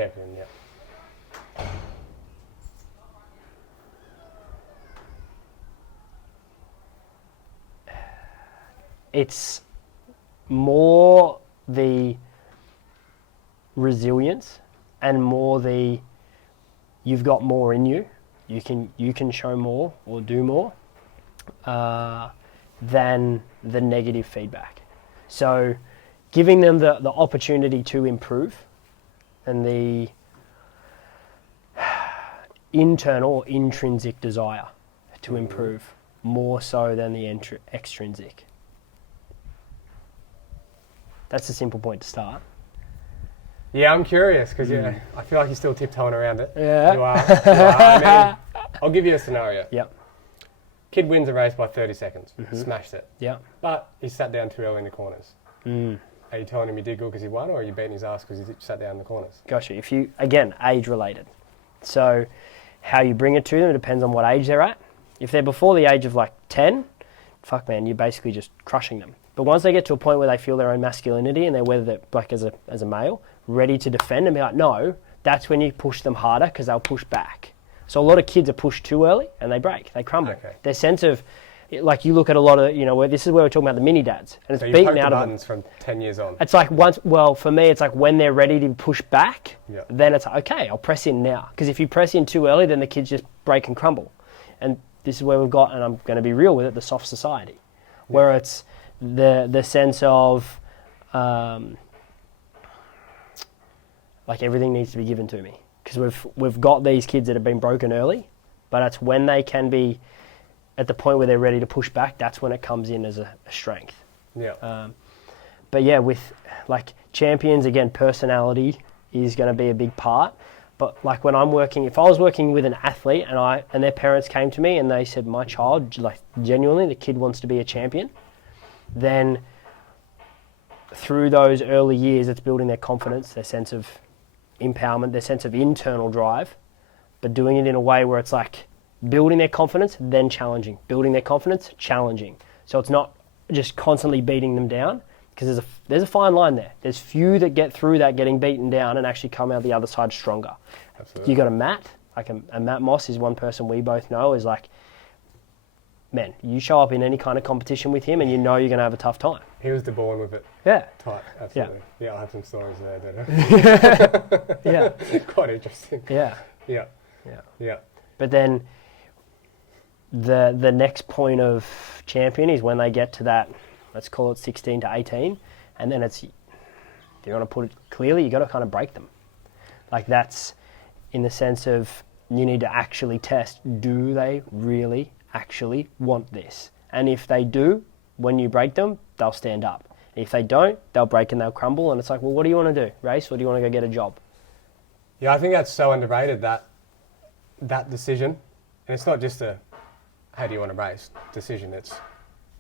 It's more the resilience and more the you've got more in you. You can show more or do more than the negative feedback. So giving them the opportunity to improve and the internal or intrinsic desire to improve more so than the extrinsic. That's a simple point to start. Yeah, I'm curious because I feel like you're still tiptoeing around it. Yeah. You are. I mean, I'll give you a scenario. Yep. Kid wins a race by 30 seconds. Mm-hmm. Smashed it. Yeah. But he sat down too early in the corners. Are you telling him he did good because he won, or are you beating his ass because he sat down in the corners? Gotcha. If you, again, age related. So how you bring it to them depends on what age they're at. If they're before the age of like 10, fuck man, you're basically just crushing them. But once they get to a point where they feel their own masculinity and they're whether they're like as a male, ready to defend and be like, no, that's when you push them harder because they'll push back. So a lot of kids are pushed too early and they break, they crumble. Okay. Their sense of, like you look at a lot of, where this is where we're talking about the mini dads, and it's So you beaten poke the out of them. buttons from 10 years on. It's like for me, it's like when they're ready to push back, Yeah. then it's like, okay, I'll press in now. Because if you press in too early, then the kids just break and crumble. And this is where we've got, and I'm going to be real with it, the soft society, where it's the sense of, like everything needs to be given to me. Because we've got these kids that have been broken early, but it's when they can be at the point where they're ready to push back, that's when it comes in as a strength. Yeah. But yeah, with like champions, again, personality is going to be a big part. But like when I'm working, if I was working with an athlete and their parents came to me and they said, my child, like genuinely, the kid wants to be a champion, then through those early years, it's building their confidence, their sense of empowerment, their sense of internal drive, but doing it in a way where it's like building their confidence, then challenging, building their confidence, challenging. So it's not just constantly beating them down, because there's a fine line there. There's few that get through that getting beaten down and actually come out the other side stronger. Absolutely. You got a Matt, like a Matt Moss is one person we both know is like, man, you show up in any kind of competition with him and you know you're going to have a tough time. He was the born with it. Yeah. Tight, absolutely. Yeah, I have some stories there that Yeah. quite interesting. Yeah. Yeah. Yeah. Yeah. But then the next point of champion is when they get to that, let's call it 16 to 18, and then it's, if you want to put it clearly, you got to kind of break them. Like that's in the sense of you need to actually test, do they really actually want this? And if they do, when you break them, they'll stand up. If they don't, they'll break and they'll crumble, and it's like, well, what do you want to do? Race, or do you want to go get a job? Yeah, I think that's so underrated, that decision. And it's not just a, how do you want to race decision, it's,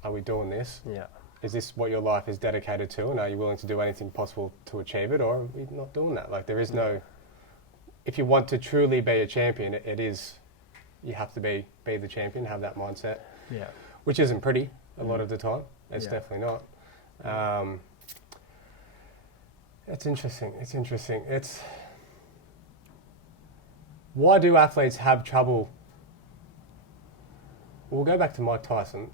are we doing this? Yeah. Is this what your life is dedicated to, and are you willing to do anything possible to achieve it, or are we not doing that? Like there is no, if you want to truly be a champion, it is, you have to be the champion, have that mindset. Yeah. Which isn't pretty a lot of the time. It's Yeah. definitely not. It's interesting. It's why do athletes have trouble? We'll go back to Mike Tyson.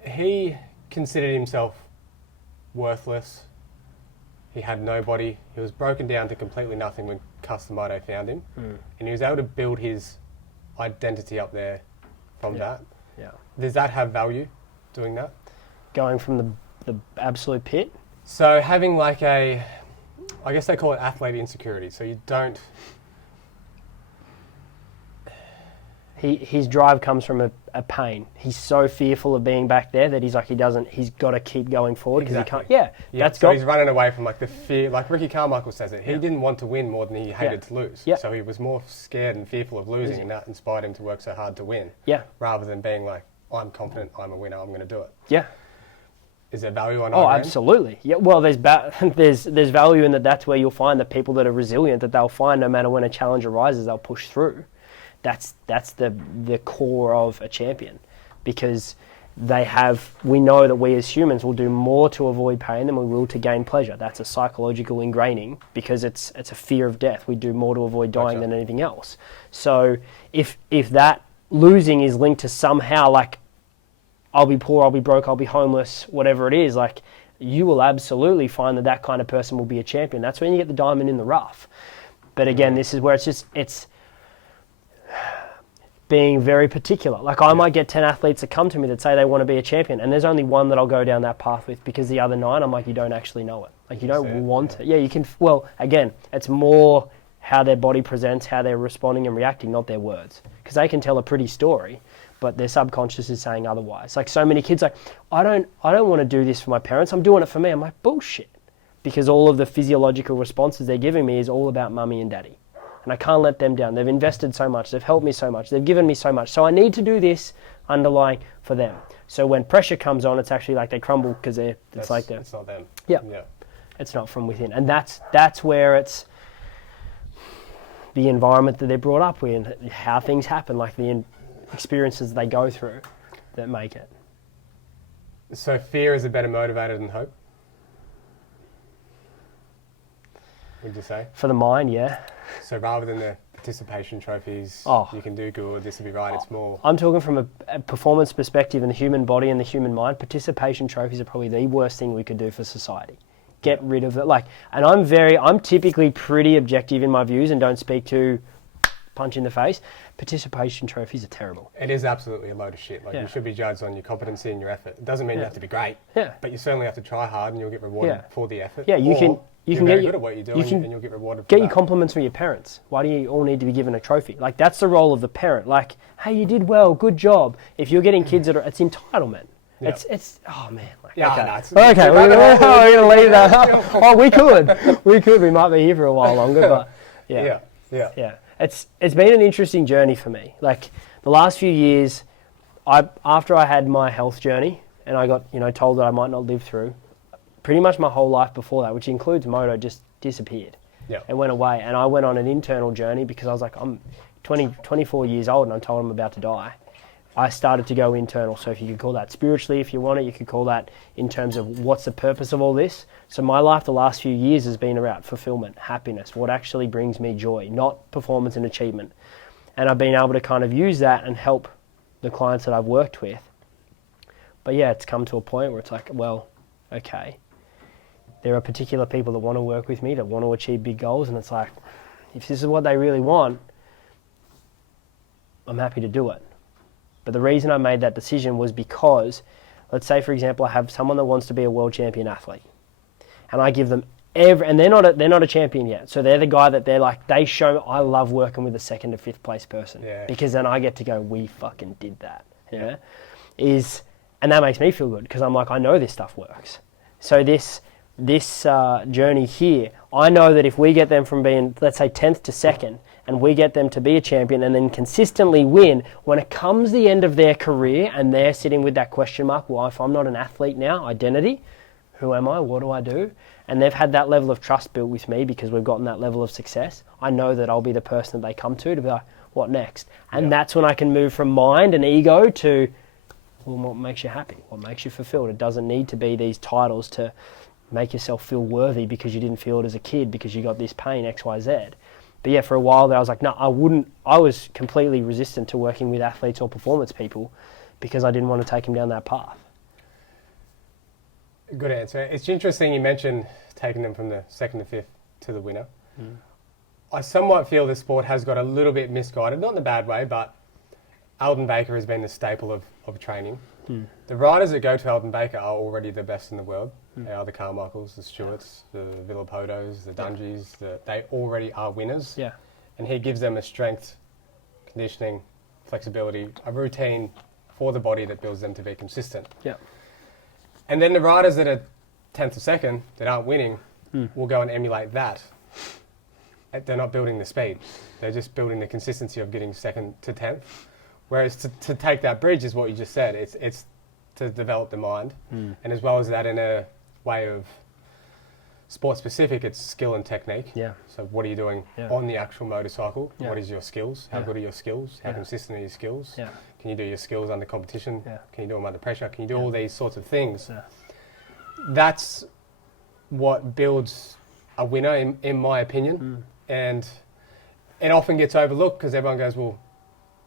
He considered himself worthless. He had nobody. He was broken down to completely nothing when Customoto found him. And he was able to build his identity up there from that. Yeah. Does that have value, doing that? Going from the absolute pit? So having like I guess they call it athlete insecurity. So you don't... His drive comes from a pain. He's so fearful of being back there that he's got to keep going forward because Exactly. he can't. Yeah, so he's running away from like the fear, like Ricky Carmichael says it. He didn't want to win more than he hated to lose. Yeah. So he was more scared and fearful of losing, and that inspired him to work so hard to win. Yeah. Rather than being like, I'm confident, I'm a winner, I'm going to do it. Yeah. Is there value on Oh, either end? absolutely. Yeah. Well, there's value in that. That's where you'll find the people that are resilient, that they'll find no matter when a challenge arises, they'll push through. That's the core of a champion, because we know that we as humans will do more to avoid pain than we will to gain pleasure. That's a psychological ingraining, because it's a fear of death. We do more to avoid dying than anything else. So if that losing is linked to somehow like, I'll be poor, I'll be broke, I'll be homeless, whatever it is, like you will absolutely find that kind of person will be a champion. That's when you get the diamond in the rough. But again, this is where it's being very particular. Like I might get 10 athletes that come to me that say they want to be a champion, and there's only one that I'll go down that path with, because the other 9, I'm like, you don't actually know it. Like you don't want it. Yeah, you can, well, again, it's more how their body presents, how they're responding and reacting, not their words. Because they can tell a pretty story, but their subconscious is saying otherwise. Like so many kids like, I don't want to do this for my parents, I'm doing it for me. I'm like, bullshit. Because all of the physiological responses they're giving me is all about mummy and daddy. and I can't let them down. They've invested so much. They've helped me so much. They've given me so much. So I need to do this underlying for them. So when pressure comes on, it's actually like they crumble because it's not them. Yeah. It's not from within. And that's where it's the environment that they're brought up with, and how things happen, like the experiences they go through that make it. So fear is a better motivator than hope? Would you say? For the mind, yeah. So rather than the participation trophies, you can do good, this will be right, it's more... I'm talking from a performance perspective in the human body and the human mind. Participation trophies are probably the worst thing we could do for society. Get rid of it. And I'm typically pretty objective in my views and don't speak to punch in the face. Participation trophies are terrible. It is absolutely a load of shit. You should be judged on your competency and your effort. It doesn't mean you have to be great, but you certainly have to try hard and you'll get rewarded for the effort. Yeah, you can get good at what you're doing and you'll get rewarded for get that. your compliments from your parents. Why do you all need to be given a trophy? That's the role of the parent. Hey, you did well, good job. If you're getting kids it's entitlement. Yeah. It's oh man. Okay, we're gonna leave that. Oh, we could. We might be here for a while longer, but yeah. It's been an interesting journey for me. The last few years, after I had my health journey and I got told that I might not live through, pretty much my whole life before that, which includes moto, just disappeared. Yeah. It went away, and I went on an internal journey because I was like, I'm 24 years old and I'm told I'm about to die. I started to go internal. So if you could call that spiritually, if you want it, you could call that in terms of what's the purpose of all this. So my life the last few years has been about fulfillment, happiness, what actually brings me joy, not performance and achievement. And I've been able to kind of use that and help the clients that I've worked with. But yeah, it's come to a point where it's like, well, okay, there are particular people that want to work with me, that want to achieve big goals. And it's like, if this is what they really want, I'm happy to do it. But the reason I made that decision was because, let's say, for example, I have someone that wants to be a world champion athlete, and I give them and they're not a champion yet. So they're the guy that they show. I love working with a 2nd to 5th place person because then I get to go, we fucking did that. Yeah, and that makes me feel good because I'm like, I know this stuff works. So this journey here, I know that if we get them from being, let's say, 10th to 2nd, and we get them to be a champion and then consistently win, when it comes the end of their career and they're sitting with that question mark, well, if I'm not an athlete now, identity, who am I, what do I do? And they've had that level of trust built with me because we've gotten that level of success. I know that I'll be the person that they come to be like, what next? And that's when I can move from mind and ego to, well, what makes you happy? What makes you fulfilled? It doesn't need to be these titles to make yourself feel worthy because you didn't feel it as a kid because you got this pain, X, Y, Z. But yeah, for a while there, I was like, no, I wouldn't. I was completely resistant to working with athletes or performance people because I didn't want to take them down that path. Good answer. It's interesting you mentioned taking them from the 2nd to 5th to the winner. I somewhat feel the sport has got a little bit misguided, not in a bad way, but Alden Baker has been the staple of training. The riders that go to Alden Baker are already the best in the world. They are the Carmichaels, the Stewarts, the Villapotos, the Dungies. They already are winners. Yeah. And he gives them a strength, conditioning, flexibility, a routine for the body that builds them to be consistent. Yeah. And then the riders that are 10th or 2nd that aren't winning will go and emulate that. They're not building the speed. They're just building the consistency of getting 2nd to 10th. Whereas to take that bridge is what you just said. It's to develop the mind. And as well as that, in a way of sport specific, it's skill and technique. Yeah. So what are you doing on the actual motorcycle? Yeah. What is your skills? How good are your skills? How consistent are your skills? Yeah. Can you do your skills under competition? Yeah. Can you do them under pressure? Can you do all these sorts of things? Yeah. That's what builds a winner, in my opinion. And it often gets overlooked because everyone goes, well,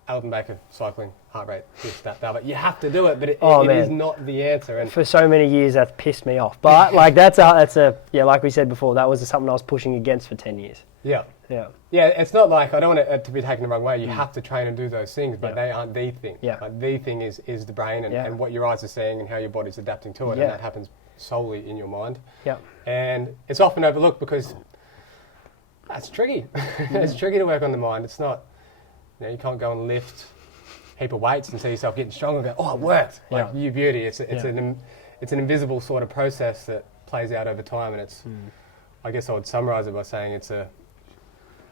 Alden Baker, cycling, heart rate, this, that, the other. You have to do it, but it is not the answer. And for so many years, that's pissed me off. But that's a like we said before, that was something I was pushing against for 10 years. Yeah. Yeah. Yeah, it's not like, I don't want it to be taken the wrong way. You have to train and do those things, but they aren't the thing. Yeah. Like, the thing is the brain and what your eyes are seeing and how your body's adapting to it. Yeah. And that happens solely in your mind. Yeah. And it's often overlooked because that's tricky. It's tricky to work on the mind. It's not, you can't go and lift a heap of weights and see yourself getting stronger and go, oh, it worked. Like you beauty. It's an invisible sort of process that plays out over time. And it's, I guess I would summarize it by saying it's a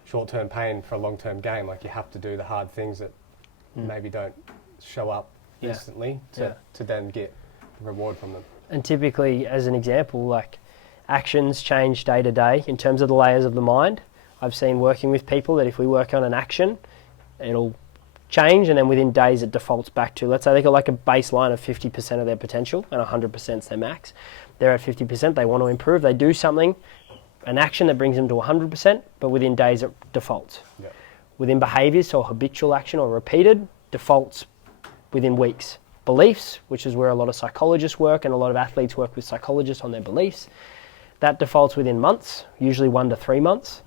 short-term pain for a long-term gain. Like you have to do the hard things that maybe don't show up instantly to then get the reward from them. And typically, as an example, like actions change day to day in terms of the layers of the mind. I've seen working with people that if we work on an action, it'll change, and then within days it defaults back to, let's say they got like a baseline of 50% of their potential and 100% is their max. They're at 50%, they want to improve, they do something, an action that brings them to 100%, but within days it defaults. Yep. Within behaviours, so habitual action or repeated, defaults within weeks. Beliefs, which is where a lot of psychologists work and a lot of athletes work with psychologists on their beliefs, that defaults within months, usually 1 to 3 months.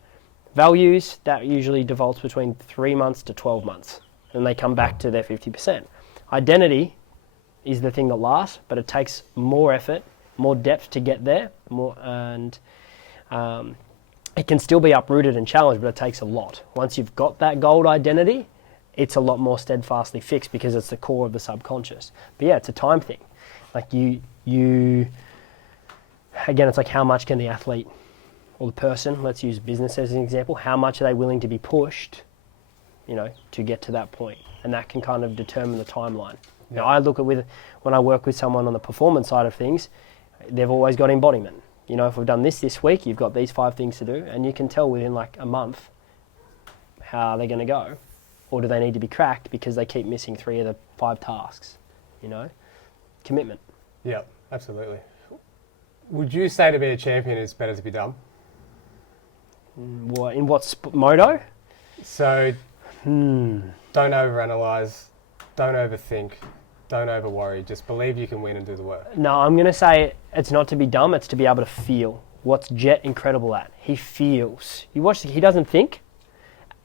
Values, that usually defaults between 3 months to 12 months. And they come back to their 50%. Identity is the thing that lasts, but it takes more effort, more depth to get there, and it can still be uprooted and challenged, but it takes a lot. Once you've got that gold identity, it's a lot more steadfastly fixed because it's the core of the subconscious. But yeah, it's a time thing. Like you again, it's like how much can the athlete or the person, let's use business as an example, how much are they willing to be pushed, to get to that point, and that can kind of determine the timeline. Now, I look at when I work with someone on the performance side of things, they've always got embodiment. If we've done this week, you've got these 5 things to do, and you can tell within like a month how they're going to go, or do they need to be cracked because they keep missing 3 of the 5 tasks. Commitment. Yeah, absolutely. Would you say to be a champion it's better to be dumb? In what moto? So, don't overanalyze, don't overthink, don't overworry. Just believe you can win and do the work. No, I'm going to say it's not to be dumb, it's to be able to feel. What's Jett incredible at? He feels. You watch, he doesn't think,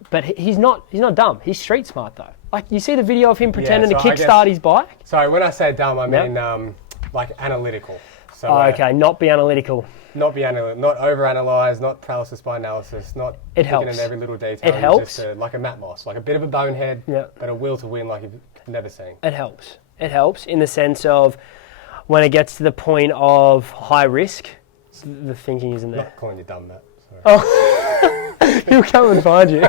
but he's not dumb. He's street smart though. Like you see the video of him pretending to kickstart his bike? Sorry, when I say dumb, I mean like analytical. So, okay, not be analytical. Not overanalyze, not paralysis by analysis, not looking at every little detail. It helps. Just like a Matt Moss, like a bit of a bonehead, but a will to win like you've never seen. It helps. It helps in the sense of when it gets to the point of high risk, the thinking isn't there. Not calling you dumb, Matt. Sorry. Oh, he'll come and find you.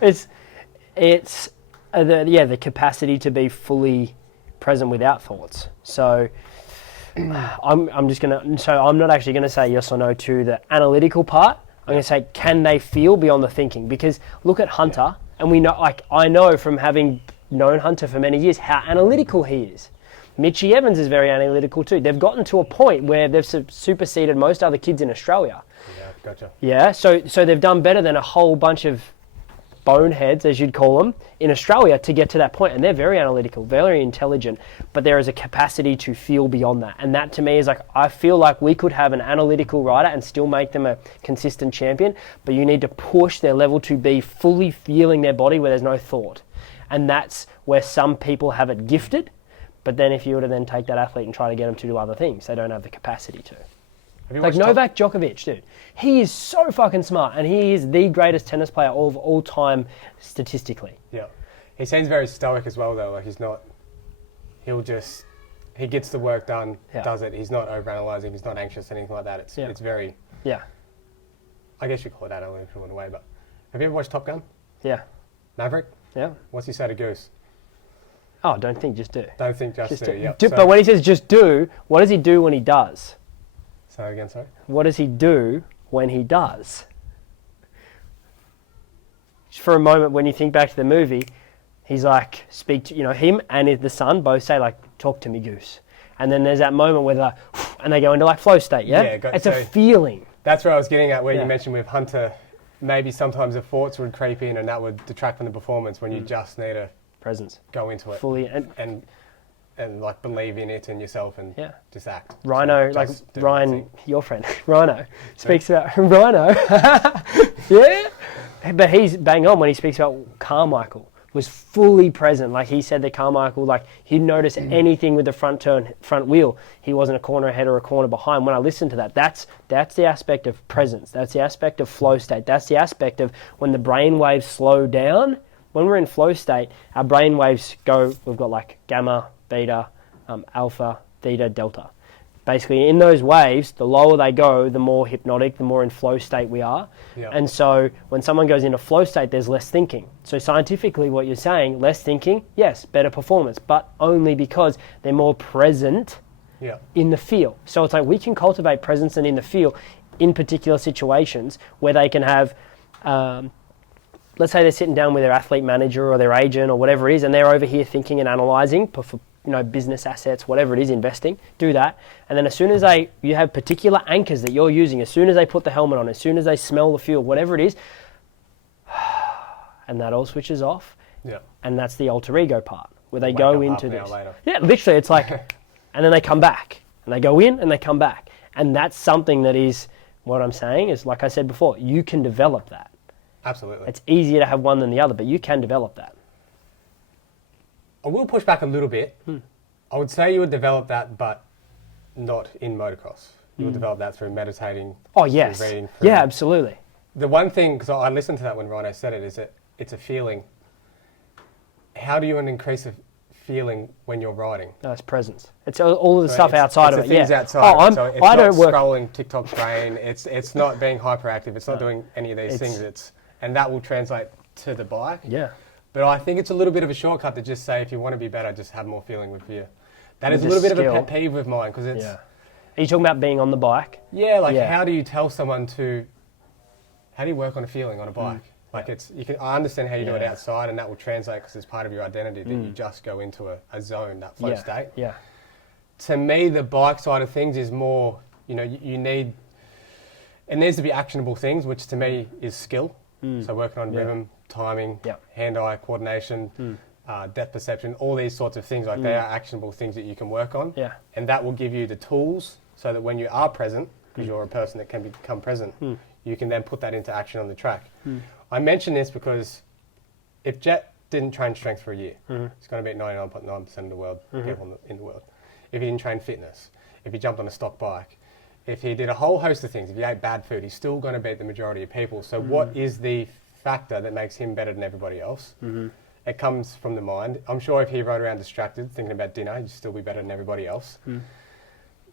It's the capacity to be fully present without thoughts. So I'm not actually gonna say yes or no to the analytical part. I'm gonna say, can they feel beyond the thinking? Because look at Hunter, and we know, like I know from having known Hunter for many years how analytical he is. Mitchie Evans is very analytical too. They've gotten to a point where they've superseded most other kids in Australia. Yeah, gotcha. Yeah, so they've done better than a whole bunch of boneheads, as you'd call them, in Australia to get to that point. And they're very analytical, very intelligent, but there is a capacity to feel beyond that. And that to me is like, I feel like we could have an analytical rider and still make them a consistent champion, but you need to push their level to be fully feeling their body where there's no thought. And that's where some people have it gifted, but then if you were to then take that athlete and try to get them to do other things, they don't have the capacity to. Like Novak Djokovic, dude. He is so fucking smart, and he is the greatest tennis player of all time statistically. Yeah. He seems very stoic as well, though. Like, he gets the work done, does it. He's not overanalyzing, he's not anxious, anything like that. It's very... Yeah. I guess you call it analytical in a way, but... Have you ever watched Top Gun? Yeah. Maverick? Yeah. What's he say to Goose? Oh, don't think, just do. Don't think, just do. Yep. But when he says just do, what does he do when he does? Say again, sorry? What does he do when he does? For a moment, when you think back to the movie, he's like, speak to, him and the son both say, like, talk to me, Goose. And then there's that moment where they're, and they go into like flow state, yeah? It's a feeling. That's where I was getting at, where you mentioned with Hunter, maybe sometimes the thoughts would creep in and that would detract from the performance when you just need a presence. Go into it. Fully. And like believe in it and yourself and just act. Rhino, like Ryan, your friend, Rhino, speaks about Rhino. Yeah. But he's bang on when he speaks about Carmichael. Was fully present. Like he said that Carmichael, like he'd notice anything with the front wheel. He wasn't a corner ahead or a corner behind. When I listened to that, that's the aspect of presence. That's the aspect of flow state. That's the aspect of when the brain waves slow down. When we're in flow state, our brain waves go, we've got like gamma, beta, alpha, theta, delta. basically in those waves, the lower they go, the more hypnotic, the more in flow state we are. Yeah. And so when someone goes into flow state, there's less thinking. So scientifically what you're saying, less thinking, yes, better performance, but only because they're more present in the field. So it's like we can cultivate presence and in the field in particular situations where they can have, let's say they're sitting down with their athlete manager or their agent or whatever it is, and they're over here thinking and analysing for business assets, whatever it is, investing, do that. And then as soon as you have particular anchors that you're using, as soon as they put the helmet on, as soon as they smell the fuel, whatever it is, and that all switches off. Yeah. And that's the alter ego part, where they Wake go up into half an hour this. later. Yeah, literally, it's like, and then they come back, and they go in and they come back. And that's something that is, what I'm saying is, like I said before, you can develop that. Absolutely. It's easier to have one than the other, but you can develop that. I will push back a little bit. I would say you would develop that, but not in motocross. You would develop that through meditating. Oh, yes. Through reading. Yeah, absolutely. The one thing, because I listened to that when Rhino said it, is that it's a feeling. How do you increase a feeling when you're riding? No, it's presence. It's all of the stuff outside of it. Things yeah. outside. Oh, So it's I not don't work. scrolling TikTok's brain. It's not being hyperactive. It's not doing any of these things. And that will translate to the bike. Yeah. But I think it's a little bit of a shortcut to just say, if you want to be better, just have more feeling with you. That is a little bit of a pet peeve of mine, because it's... Yeah. Are you talking about being on the bike? Yeah, how do you tell someone to... How do you work on a feeling on a bike? Like I understand how you do it outside, and that will translate because it's part of your identity that you just go into a zone, that flow state. Yeah. To me, the bike side of things is more, you need... It needs to be actionable things, which to me is skill. So working on rhythm, timing, hand-eye coordination, depth perception, all these sorts of things, they are actionable things that you can work on. Yeah. And that will give you the tools so that when you are present, because you're a person that can become present, you can then put that into action on the track. I mention this because if Jett didn't train strength for a year, he's going to beat 99.9% of the world, people in the world. If he didn't train fitness, if he jumped on a stock bike, if he did a whole host of things, if he ate bad food, he's still going to beat the majority of people. So what is the factor that makes him better than everybody else? It comes from the mind. I'm sure if he rode around distracted, thinking about dinner, he'd still be better than everybody else.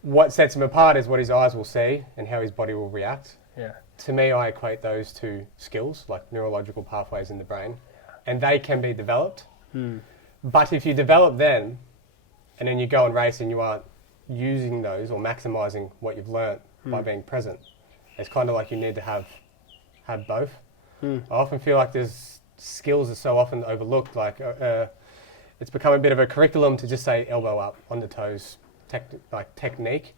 What sets him apart is what his eyes will see and how his body will react. Yeah. To me, I equate those two skills, like neurological pathways in the brain, and they can be developed. But if you develop them, and then you go and race and you aren't using those or maximising what you've learnt by being present, it's kind of like you need to have both. I often feel like there's skills are so often overlooked, it's become a bit of a curriculum to just say elbow up, on the toes, technique.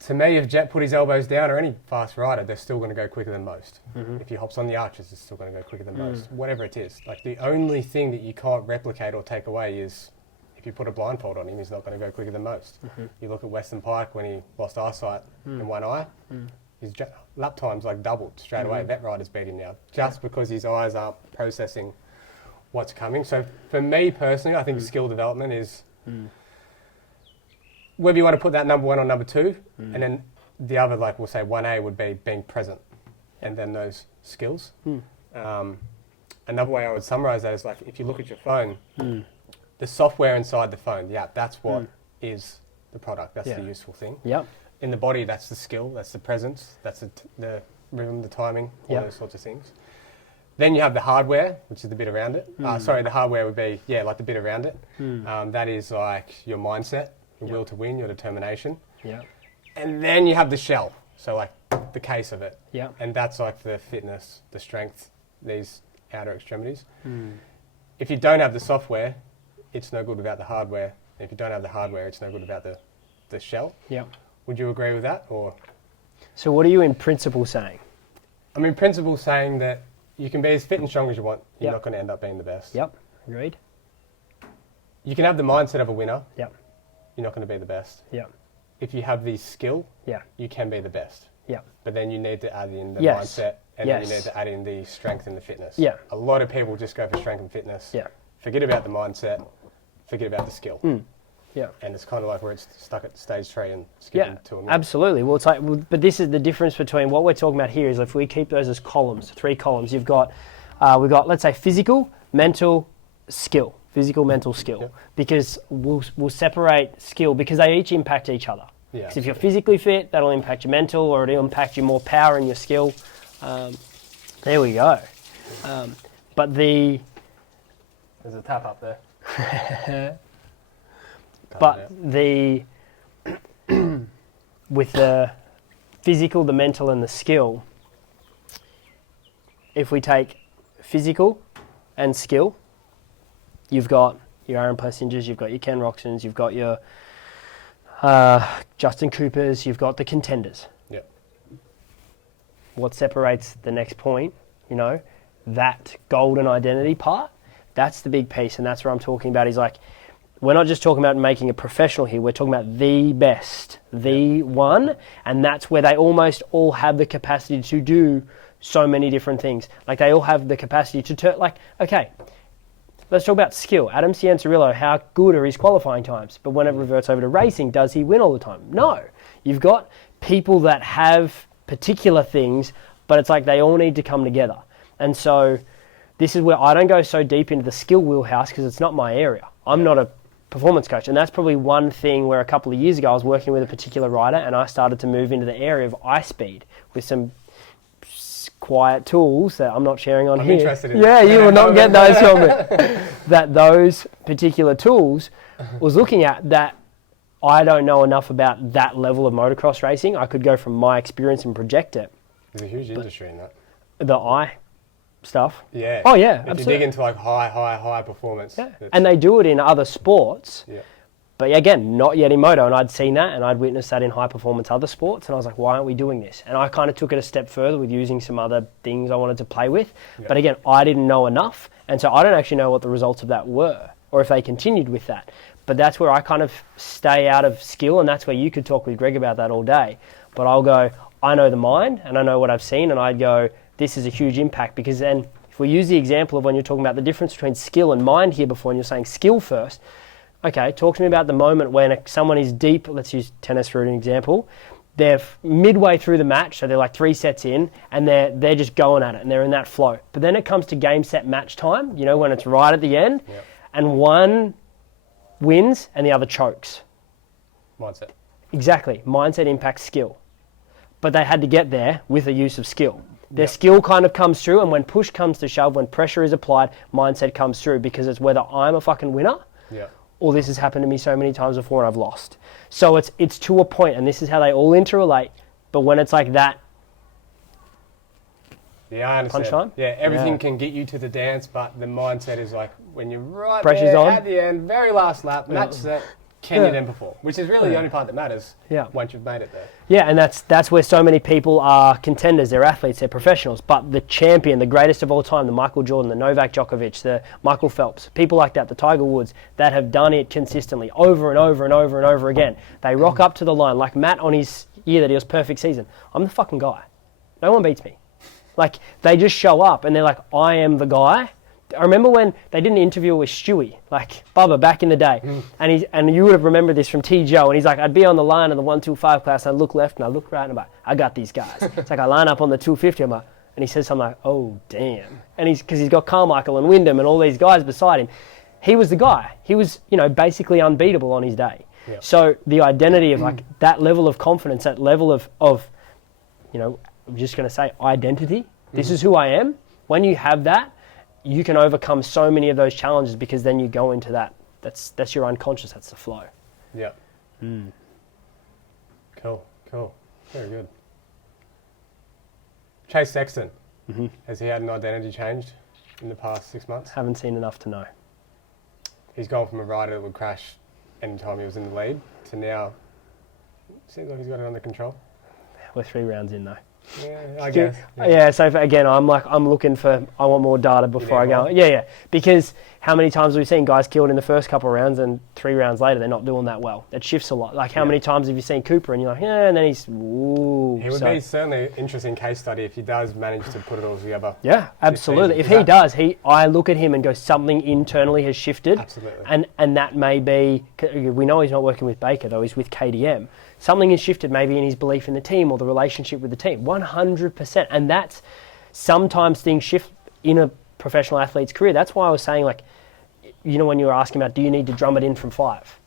To me, if Jett put his elbows down, or any fast rider, they're still going to go quicker than most. If he hops on the arches, it's still going to go quicker than most. Whatever it is. The only thing that you can't replicate or take away is if you put a blindfold on him, he's not going to go quicker than most. You look at Weston Pike when he lost eyesight in one eye, his lap time's doubled straight away. Vet riders beat him now, just because his eyes aren't processing what's coming. So for me personally, I think skill development is... Whether you want to put that number one or number two, and then the other, we'll say 1A would be being present, and then those skills. Another way I would summarise that is if you look at your phone, the software inside the phone, the app, that's what is the product. That's the useful thing. Yep. In the body, that's the skill, that's the presence, that's the rhythm, the timing, all those sorts of things. Then you have the hardware, which is the bit around it. The hardware would be, the bit around it. That is your mindset, your will to win, your determination. Yeah. And then you have the shell, so the case of it. Yeah. And that's the fitness, the strength, these outer extremities. If you don't have the software, it's no good without the hardware. And if you don't have the hardware, it's no good without the shell. Yeah. Would you agree with that? Or? So what are you in principle saying? I'm in principle saying that you can be as fit and strong as you want. You're not going to end up being the best. Yep. Agreed. You can have the mindset of a winner. Yep. You're not going to be the best. Yep. If you have the skill, you can be the best. Yeah. But then you need to add in the mindset, and then you need to add in the strength and the fitness. Yeah. A lot of people just go for strength and fitness. Yeah. Forget about the mindset. Forget about the skill. Yeah. And it's kind of like where it's stuck at stage 3 and skipping 2 and 1. Absolutely. Well, but this is the difference between what we're talking about here is if we keep those as columns, 3 columns, we've got, let's say, physical, mental, skill. physical, mental, skill. Yep. Because we'll separate skill because they each impact each other. Yeah. Because if you're physically fit, that'll impact your mental, or it'll impact you more power in your skill. There we go. But there's a tap up there. With the physical, the mental, and the skill, if we take physical and skill, you've got your Aaron Plessingers, you've got your Ken Roxons, you've got your Justin Coopers, you've got the contenders. Yep. What separates the next point, that golden identity part, that's the big piece, and that's what I'm talking about. Is like, we're not just talking about making a professional here, we're talking about the best, the one, and that's where they almost all have the capacity to do so many different things. Like, they all have the capacity to turn, okay, let's talk about skill. Adam Cianciarillo, how good are his qualifying times? But when it reverts over to racing, does he win all the time? No. You've got people that have particular things, but it's like they all need to come together. And so this is where I don't go so deep into the skill wheelhouse because it's not my area. I'm not a performance coach. And that's probably one thing where a couple of years ago I was working with a particular rider and I started to move into the area of eye speed with some quiet tools that I'm not sharing on I'm here. Interested in yeah, that. you will not get those from me. That those particular tools was looking at that. I don't know enough about that level of motocross racing. I could go from my experience and project it. There's a huge industry in that. The eye stuff. Yeah. Oh yeah, if absolutely. you dig into like high performance. Yeah. And they do it in other sports. Yeah. But again, not yet in moto, and I'd seen that and I'd witnessed that in high performance other sports, and I was like, why aren't we doing this? And I kind of took it a step further with using some other things I wanted to play with. Yeah. But again, I didn't know enough, and so I don't actually know what the results of that were, or if they continued with that. But that's where I kind of stay out of skill, and that's where you could talk with Greg about that all day. But I'll go, I know the mind, and I know what I've seen, and I'd go, this is a huge impact, because then if we use the example of when you're talking about the difference between skill and mind here before, and you're saying skill first, okay, talk to me about the moment when someone is deep. Let's use tennis for an example. They're midway through the match, so they're like 3 sets in, and they're just going at it, and they're in that flow. But then it comes to game, set, match time, when it's right at the end, and one wins and the other chokes. Mindset. Exactly. Mindset impacts skill. But they had to get there with the use of skill. Their skill kind of comes through, and when push comes to shove, when pressure is applied, mindset comes through, because it's whether I'm a fucking winner or this has happened to me so many times before and I've lost. So it's to a point, and this is how they all interrelate. But when it's like that, yeah, I understand. punch time? Yeah, everything can get you to the dance, but the mindset is like when you're right Pressure's there on. at the end, very last lap, match set, can you then perform? Which is really the only part that matters once you've made it there. Yeah, and that's where so many people are contenders, they're athletes, they're professionals. But the champion, the greatest of all time, the Michael Jordan, the Novak Djokovic, the Michael Phelps, people like that, the Tiger Woods, that have done it consistently over and over and over and over again. They rock up to the line, like Matt on his year that he was perfect season. I'm the fucking guy. No one beats me. Like, they just show up and they're like, I am the guy. I remember when they did an interview with Stewie, like Bubba back in the day, and you would have remembered this from T. Joe, and he's like, I'd be on the line of the 125 class, and I'd look left and I'd look right, and I'm like, I got these guys. It's like I line up on the 250, I'm like, and he says something like, oh, damn. And because he's got Carmichael and Wyndham and all these guys beside him. He was the guy. He was, basically unbeatable on his day. Yeah. So the identity of like that level of confidence, that level of I'm just going to say identity, this is who I am. When you have that, you can overcome so many of those challenges, because then you go into that. That's your unconscious. That's the flow. Yeah. Cool. Very good. Chase Sexton. Has he had an identity changed in the past 6 months? Haven't seen enough to know. He's gone from a rider that would crash anytime he was in the lead to now, seems like he's got it under control. We're 3 rounds in though. Yeah, I guess. Yeah, so again, I want more data before I go. Yeah, because how many times have we seen guys killed in the first couple of rounds and 3 rounds later they're not doing that well? It shifts a lot. Like how many times have you seen Cooper and you're like, and then he's, ooh. He would be certainly an interesting case study if he does manage to put it all together. Yeah, absolutely. If he does, I look at him and go, something internally has shifted. Absolutely. And that may be, we know he's not working with Baker though, he's with KDM. Something has shifted maybe in his belief in the team or the relationship with the team. 100%. And that's, sometimes things shift in a professional athlete's career. That's why I was saying, like, you know, when you were asking about, do you need to drum it in from 5?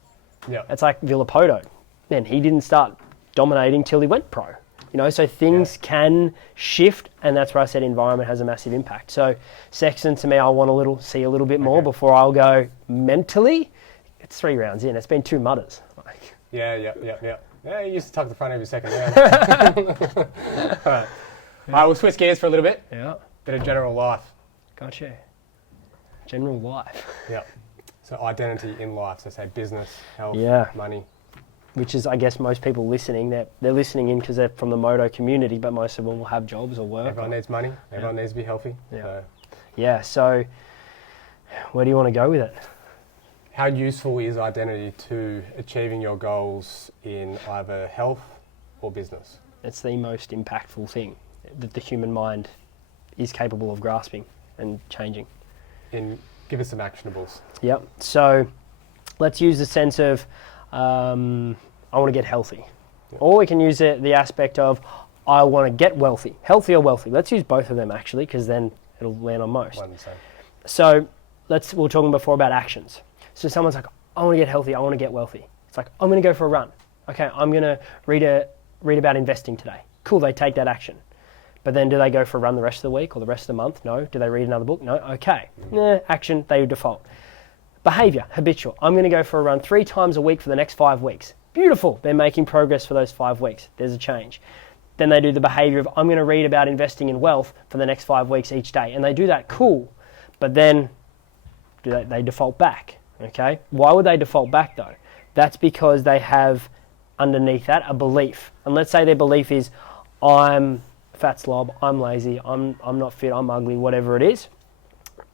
Yeah. It's like Villapoto. Man, he didn't start dominating till he went pro. You know, so things can shift, and that's where I said environment has a massive impact. So Sexton, to me, I want to see a little bit more before I'll go mentally. It's 3 rounds in. It's been 2 mudders. Yeah. Yeah, you used to tuck the front of your second round. All right, we'll switch gears for a little bit. Yeah. Bit of general life. Gotcha. General life. Yeah. So identity in life, so say business, health, money. Which is, I guess, most people listening, they're listening in because they're from the moto community, but most of them will have jobs or work. Everyone needs money. Everyone needs to be healthy. Yeah. So where do you want to go with it? How useful is identity to achieving your goals in either health or business? It's the most impactful thing that the human mind is capable of grasping and changing. Give us some actionables. Yep. So let's use the sense of I want to get healthy. Yep. Or we can use the aspect of I want to get wealthy. Healthy or wealthy. Let's use both of them actually, because then it'll land on most. One and the same. So we were talking before about actions. So someone's like, I want to get healthy, I want to get wealthy. It's like, I'm going to go for a run. Okay, I'm going to read about investing today. Cool, they take that action. But then do they go for a run the rest of the week or the rest of the month? No. Do they read another book? No. Okay. Action, they default. Behavior, habitual. I'm going to go for a run 3 times a week for the next 5 weeks. Beautiful. They're making progress for those 5 weeks. There's a change. Then they do the behavior of, I'm going to read about investing in wealth for the next 5 weeks each day. And they do that, cool. But then they default back. Okay. Why would they default back though? That's because they have underneath that a belief. And let's say their belief is, I'm fat slob, I'm lazy, I'm not fit, I'm ugly, whatever it is.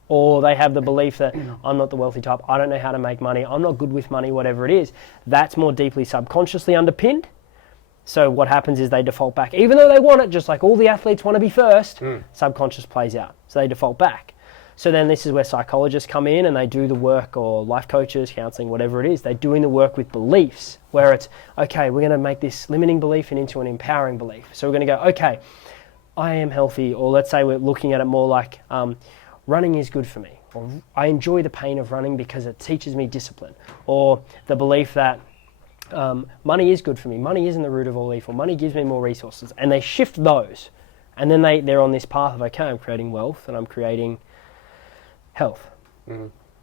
Or they have the belief that I'm not the wealthy type, I don't know how to make money, I'm not good with money, whatever it is. That's more deeply subconsciously underpinned. So what happens is they default back. Even though they want it, just like all the athletes want to be first, subconscious plays out. So they default back. So then this is where psychologists come in and they do the work, or life coaches, counselling, whatever it is. They're doing the work with beliefs where it's, okay, we're going to make this limiting belief into an empowering belief. So we're going to go, okay, I am healthy, or let's say we're looking at it more like running is good for me, or I enjoy the pain of running because it teaches me discipline, or the belief that money is good for me, money isn't the root of all evil, money gives me more resources, and they shift those, and then they're on this path of, okay, I'm creating wealth and I'm creating health.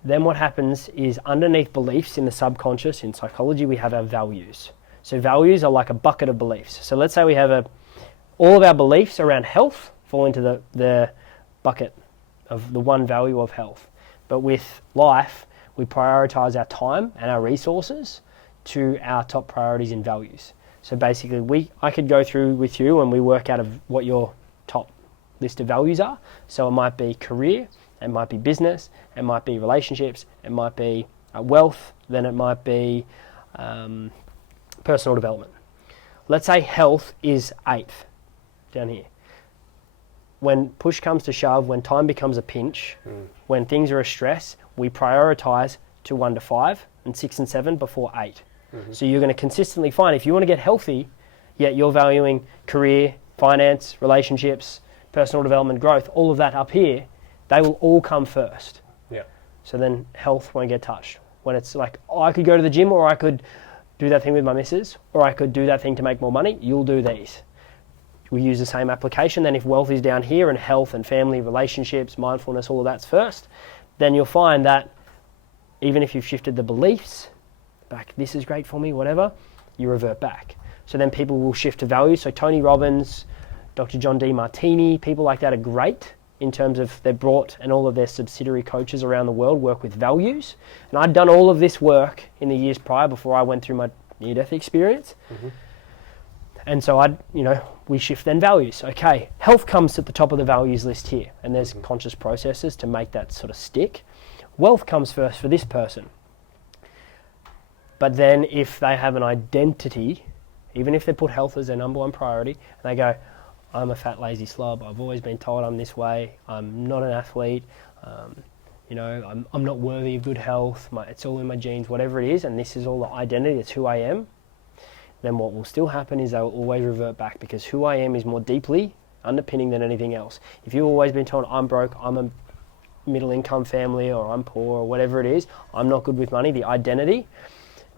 Then what happens is underneath beliefs in the subconscious, in psychology, we have our values. So values are like a bucket of beliefs. So let's say we have all of our beliefs around health fall into the bucket of the one value of health. But with life, we prioritize our time and our resources to our top priorities and values. So basically, I could go through with you and we work out of what your top list of values are. So it might be career, it might be business, it might be relationships, it might be wealth, then it might be personal development. Let's say health is 8th down here. When push comes to shove, when time becomes a pinch, when things are a stress, we prioritize to 1 to 5 and 6 and 7 before 8. So you're going to consistently find, if you want to get healthy, yet you're valuing career, finance, relationships, personal development, growth, all of that up here, they will all come first. Yeah. So then health won't get touched. When it's like, I could go to the gym, or I could do that thing with my missus, or I could do that thing to make more money, you'll do these. We use the same application. Then if wealth is down here and health and family, relationships, mindfulness, all of that's first, then you'll find that even if you've shifted the beliefs back, this is great for me, whatever, you revert back. So then people will shift to values. So Tony Robbins, Dr. John D. Martini, people like that are great in terms of they've brought, and all of their subsidiary coaches around the world work with values. And I'd done all of this work in the years prior before I went through my near-death experience. And so we shift then values. Okay, health comes at the top of the values list here, and there's conscious processes to make that sort of stick. Wealth comes first for this person. But then if they have an identity, even if they put health as their number one priority, and they go, I'm a fat, lazy slob, I've always been told I'm this way, I'm not an athlete, I'm not worthy of good health, it's all in my genes, whatever it is, and this is all the identity, it's who I am, then what will still happen is they'll always revert back, because who I am is more deeply underpinning than anything else. If you've always been told I'm broke, I'm a middle income family, or I'm poor, or whatever it is, I'm not good with money, the identity,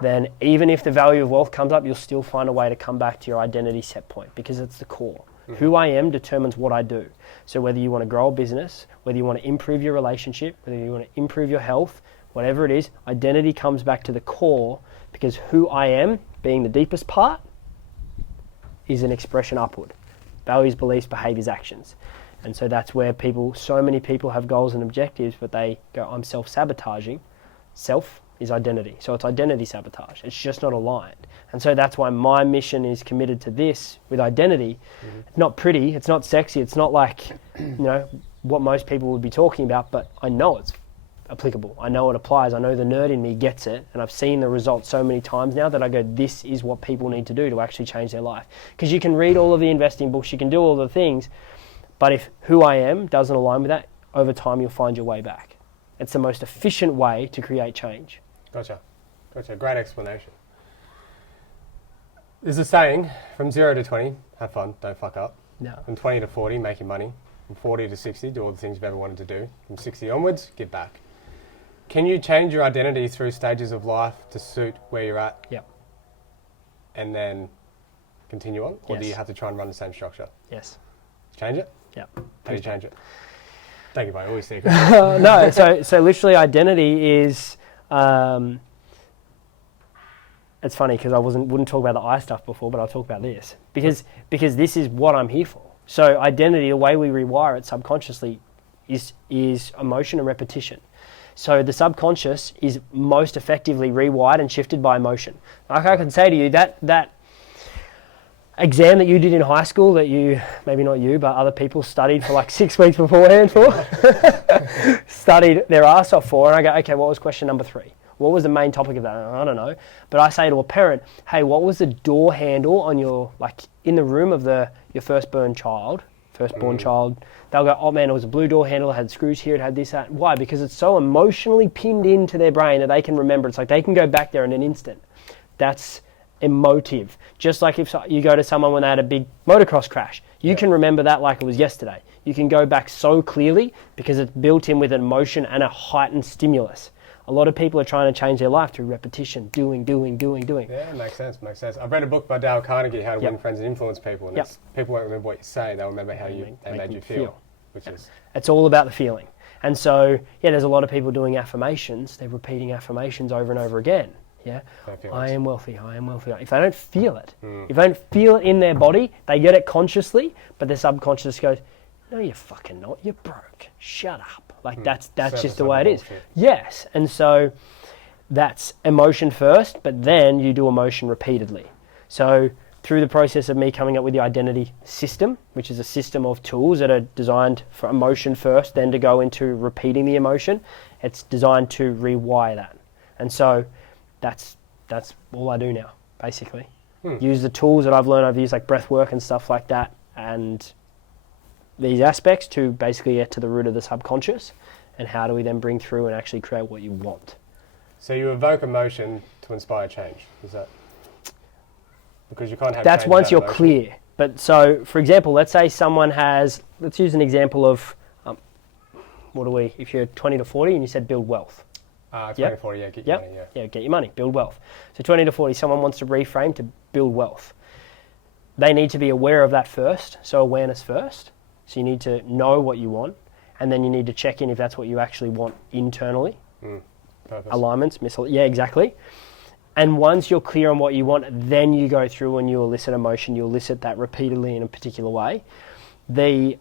then even if the value of wealth comes up, you'll still find a way to come back to your identity set point, because it's the core. Mm-hmm. Who I am determines what I do. So whether you want to grow a business, whether you want to improve your relationship, whether you want to improve your health, whatever it is, identity comes back to the core, because who I am, being the deepest part, is an expression upward. Values, beliefs, behaviors, actions. And so that's where so many people have goals and objectives, but they go, I'm self-sabotaging. Self is identity. So it's identity sabotage. It's just not aligned. And so that's why my mission is committed to this with identity. Mm-hmm. It's not pretty, it's not sexy, it's not like, what most people would be talking about, but I know it's applicable. I know it applies. I know the nerd in me gets it, and I've seen the results so many times now that I go, this is what people need to do to actually change their life. Because you can read all of the investing books, you can do all the things, but if who I am doesn't align with that, over time you'll find your way back. It's the most efficient way to create change. Gotcha. Great explanation. There's a saying, from 0 to 20, have fun, don't fuck up. No. From 20 to 40, make your money. From 40 to 60, do all the things you've ever wanted to do. From 60 onwards, give back. Can you change your identity through stages of life to suit where you're at? Yep. And then continue on? Or Yes. do you have to try and run the same structure? Yes. Change it? Yep. How do you change it? Thank you, mate. Always secret. No, so literally identity is... it's funny because I wouldn't talk about the eye stuff before, but I'll talk about this. Because this is what I'm here for. So identity, the way we rewire it subconsciously is emotion and repetition. So the subconscious is most effectively rewired and shifted by emotion. Like I can say to you, that exam that you did in high school that you, maybe not you, but other people studied for like 6 weeks beforehand for, studied their ass off for, and I go, okay, what was question number 3? What was the main topic of that? I don't know. But I say to a parent, hey, what was the door handle on your, like in the room of your firstborn child? They'll go, oh man, it was a blue door handle, it had screws here, it had this, that. Why? Because it's so emotionally pinned into their brain that they can remember. It's like they can go back there in an instant. That's emotive. Just like if you go to someone when they had a big motocross crash, you can remember that like it was yesterday. You can go back so clearly because it's built in with an emotion and a heightened stimulus. A lot of people are trying to change their life through repetition, doing. Yeah, makes sense. I've read a book by Dale Carnegie, How to Win Friends and Influence People, and people won't remember what you say, they'll remember how they made you feel. It's all about the feeling. And so, there's a lot of people doing affirmations. They're repeating affirmations over and over again. Yeah, I am wealthy, I am wealthy. If they don't feel it, if they don't feel it in their body, they get it consciously, but their subconscious goes, no, you're fucking not, you're broke, shut up. Like that's just the way it is. Yes, and so that's emotion first, but then you do emotion repeatedly. So through the process of me coming up with the identity system, which is a system of tools that are designed for emotion first, then to go into repeating the emotion, it's designed to rewire that. And so that's all I do now, basically. Use the tools that I've learned. I've used like breath work and stuff like that, and these aspects to basically get to the root of the subconscious, and how do we then bring through and actually create what you want. So you evoke emotion to inspire change, is that? Because you can't have that's change once you're emotion. Clear. But so, for example, let's say someone has, let's use an example of, if you're 20 to 40 and you said build wealth. 20 to 40, get your money, Yeah, get your money, build wealth. So 20 to 40, someone wants to reframe to build wealth. They need to be aware of that first, so awareness first. So you need to know what you want, and then you need to check in if that's what you actually want internally. Purpose. Alignments, exactly. And once you're clear on what you want, then you go through and you elicit emotion, you elicit that repeatedly in a particular way. The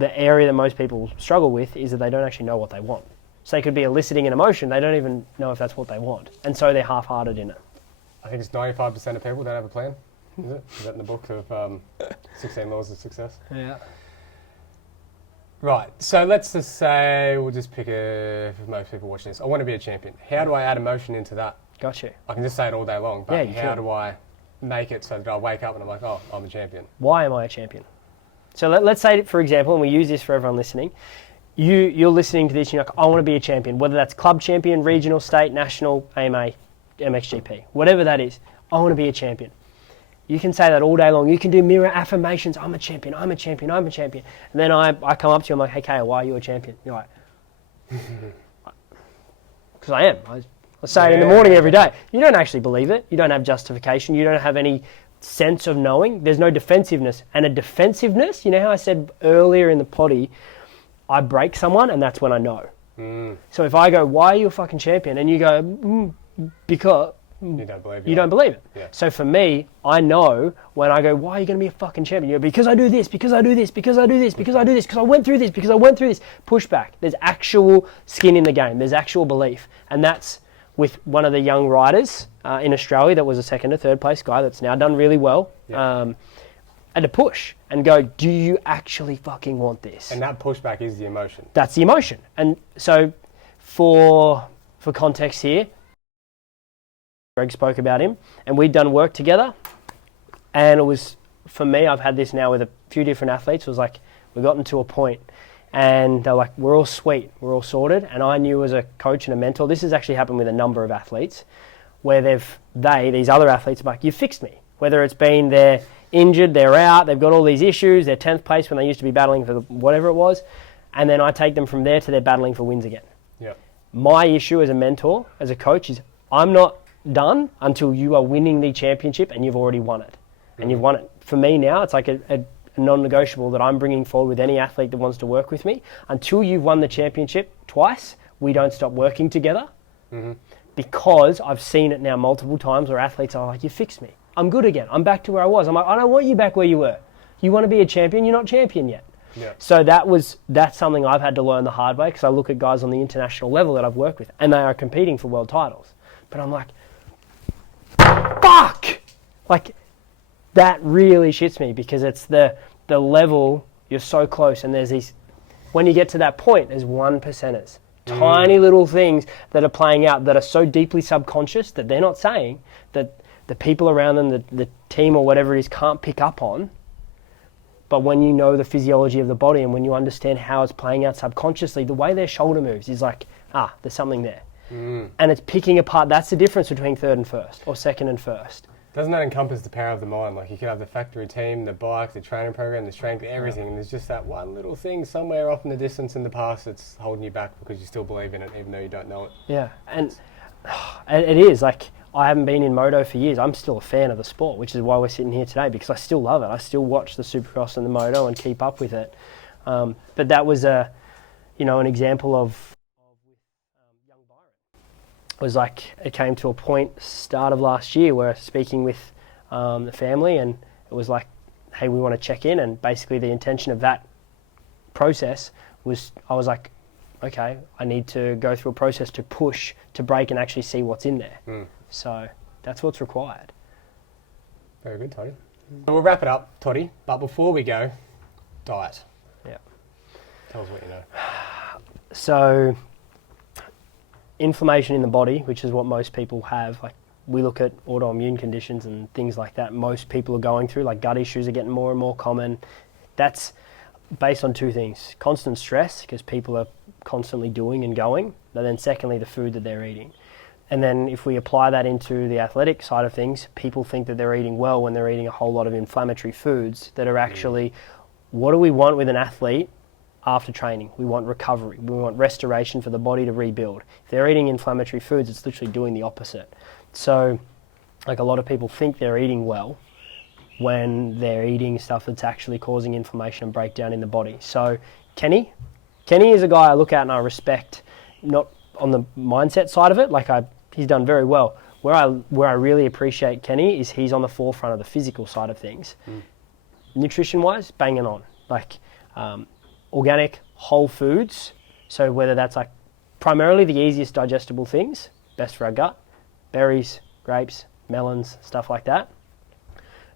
area that most people struggle with is that they don't actually know what they want. So they could be eliciting an emotion, they don't even know if that's what they want. And so they're half-hearted in it. I think it's 95% of people don't have a plan, is it? Is that in the book of 16 Laws of Success? Yeah. Right, so let's just say, we'll just pick for most people watching this, I want to be a champion. How do I add emotion into that? Got you. I can just say it all day long, but how can. do I make it so that I wake up and I'm like, oh, I'm a champion? Why am I a champion? So let's say, for example, and we use this for everyone listening, you're listening to this and you're like, I want to be a champion, whether that's club champion, regional, state, national, AMA, MXGP, whatever that is, I want to be a champion. You can say that all day long. You can do mirror affirmations. I'm a champion, I'm a champion, I'm a champion. And then I come up to you, I'm like, hey, Kale, why are you a champion? You're like, Because I am. I say it in the morning every day. You don't actually believe it. You don't have justification. You don't have any sense of knowing. There's no defensiveness. And a defensiveness, you know how I said earlier in the potty, I break someone and that's when I know. So if I go, why are you a fucking champion? And you go, because you don't believe it. Yeah. So for me, I know when I go, why are you going to be a fucking champion? You go, because I do this, because I do this, because I do this, because I do this, because I went through this, because I went through this. Pushback. There's actual skin in the game. There's actual belief. And that's with one of the young riders in Australia that was a second or third place guy that's now done really well. Yeah. And to push and go, do you actually fucking want this? And that pushback is the emotion. That's the emotion. And so for context here, Greg spoke about him, and we'd done work together, and it was, for me, I've had this now with a few different athletes, it was like, we got into a point, and they're like, we're all sweet, we're all sorted, and I knew as a coach and a mentor, this has actually happened with a number of athletes, where these other athletes are like, you fixed me, whether it's been they're injured, they're out, they've got all these issues, they're 10th place when they used to be battling for whatever it was, and then I take them from there to they're battling for wins again. Yeah. My issue as a mentor, as a coach, is I'm not done until you are winning the championship and you've already won it. And you've won it. For me now, it's like a non-negotiable that I'm bringing forward with any athlete that wants to work with me. Until you've won the championship twice, we don't stop working together. Because I've seen it now multiple times where athletes are like, you fixed me. I'm good again. I'm back to where I was. I'm like, I don't want you back where you were. You want to be a champion, you're not champion yet. Yeah. So that's something I've had to learn the hard way, because I look at guys on the international level that I've worked with and they are competing for world titles. But I'm like, fuck! Like, that really shits me, because it's the level, you're so close, and there's these, when you get to that point, there's 1%ers. Tiny little things that are playing out that are so deeply subconscious that they're not saying, that the people around them, the team or whatever it is, can't pick up on. But when you know the physiology of the body and when you understand how it's playing out subconsciously, the way their shoulder moves is like, there's something there. And it's picking apart. That's the difference between third and first, or second and first. Doesn't that encompass the power of the mind? Like, you could have the factory team, the bike, the training program, the strength, everything, and there's just that one little thing somewhere off in the distance in the past that's holding you back because you still believe in it even though you don't know it. Yeah, and it is. Like, I haven't been in moto for years. I'm still a fan of the sport, which is why we're sitting here today, because I still love it. I still watch the Supercross and the moto and keep up with it. But that was an example of was like, it came to a point start of last year where speaking with the family, and it was like, hey, we want to check in, and basically the intention of that process was, I was like, okay, I need to go through a process to push, to break and actually see what's in there. So that's what's required. Very good, Toddy. We'll wrap it up, Toddy, but before we go, diet. Yeah. Tell us what you know. So inflammation in the body, which is what most people have, like we look at autoimmune conditions and things like that most people are going through, like gut issues are getting more and more common. That's based on two things: constant stress, because people are constantly doing and going, and then secondly, the food that they're eating. And then if we apply that into the athletic side of things, people think that they're eating well when they're eating a whole lot of inflammatory foods that are actually, what do we want with an athlete after training? We want recovery. We want restoration for the body to rebuild. If they're eating inflammatory foods, it's literally doing the opposite. So, like, a lot of people think they're eating well when they're eating stuff that's actually causing inflammation and breakdown in the body. So Kenny is a guy I look at and I respect, not on the mindset side of it, he's done very well. Where I really appreciate Kenny is he's on the forefront of the physical side of things. Nutrition-wise, banging on. Like, organic, whole foods, so whether that's like primarily the easiest digestible things, best for our gut, berries, grapes, melons, stuff like that.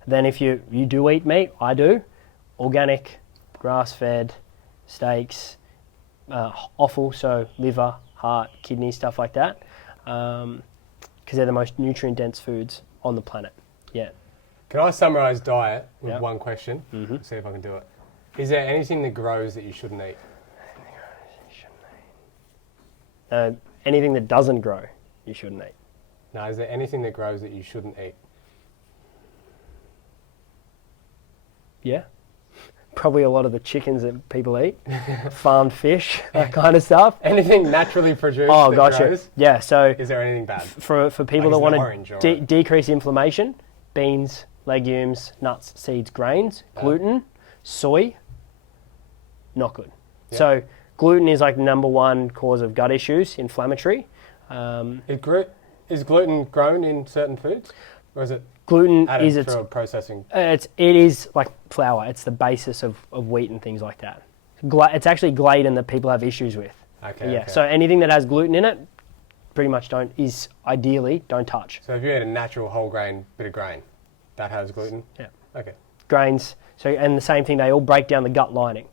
Then if you do eat meat, I do, organic, grass-fed, steaks, offal, so liver, heart, kidney, stuff like that, because they're the most nutrient-dense foods on the planet. Yeah. Can I summarise diet with one question? Mm-hmm. See if I can do it. Is there anything that grows that you shouldn't eat? Anything that doesn't grow, you shouldn't eat. No, is there anything that grows that you shouldn't eat? Yeah. probably a lot of the chickens that people eat, farmed fish, that kind of stuff. Anything naturally produced Oh, that gotcha. grows? Yeah, so Is there anything bad? for people Like, that is it want orange to or- decrease inflammation, beans, legumes, nuts, seeds, grains, gluten, soy, not good. Yeah. So gluten is like the number one cause of gut issues, inflammatory. Is gluten grown in certain foods? Or is it Gluten added is through a processing? it is like flour. It's the basis of wheat and things like that. It's actually gluten that people have issues with. Okay, Yeah. okay. So anything that has gluten in it, pretty much ideally don't touch. So if you eat a natural whole grain bit of grain, that has gluten? Yeah. Okay. Grains. So and the same thing, they all break down the gut lining.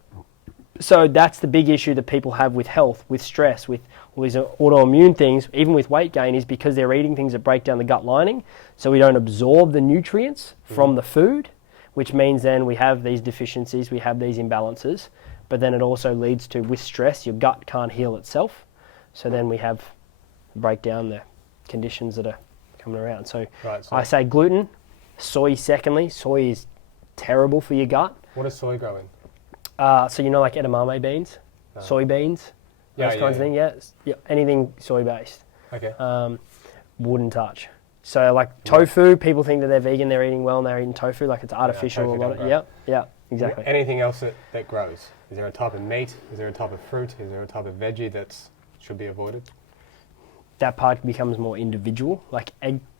So that's the big issue that people have with health, with stress, with all these autoimmune things, even with weight gain, is because they're eating things that break down the gut lining. So we don't absorb the nutrients from the food, which means then we have these deficiencies, we have these imbalances. But then it also leads to, with stress, your gut can't heal itself. So then we have breakdown the conditions that are coming around. So, Right, so I say gluten, soy secondly. Soy is terrible for your gut. what does soy grow in? So like edamame beans, soybeans, Yeah, those kinds of things. Yeah, anything soy based, Okay. wouldn't touch. So like tofu, people think that they're vegan, they're eating well, and they're eating tofu like it's artificial. tofu a lot don't of, grow. yeah, exactly. Anything else that grows? Is there a type of meat? Is there a type of fruit? Is there a type of veggie that should be avoided? That part becomes more individual, like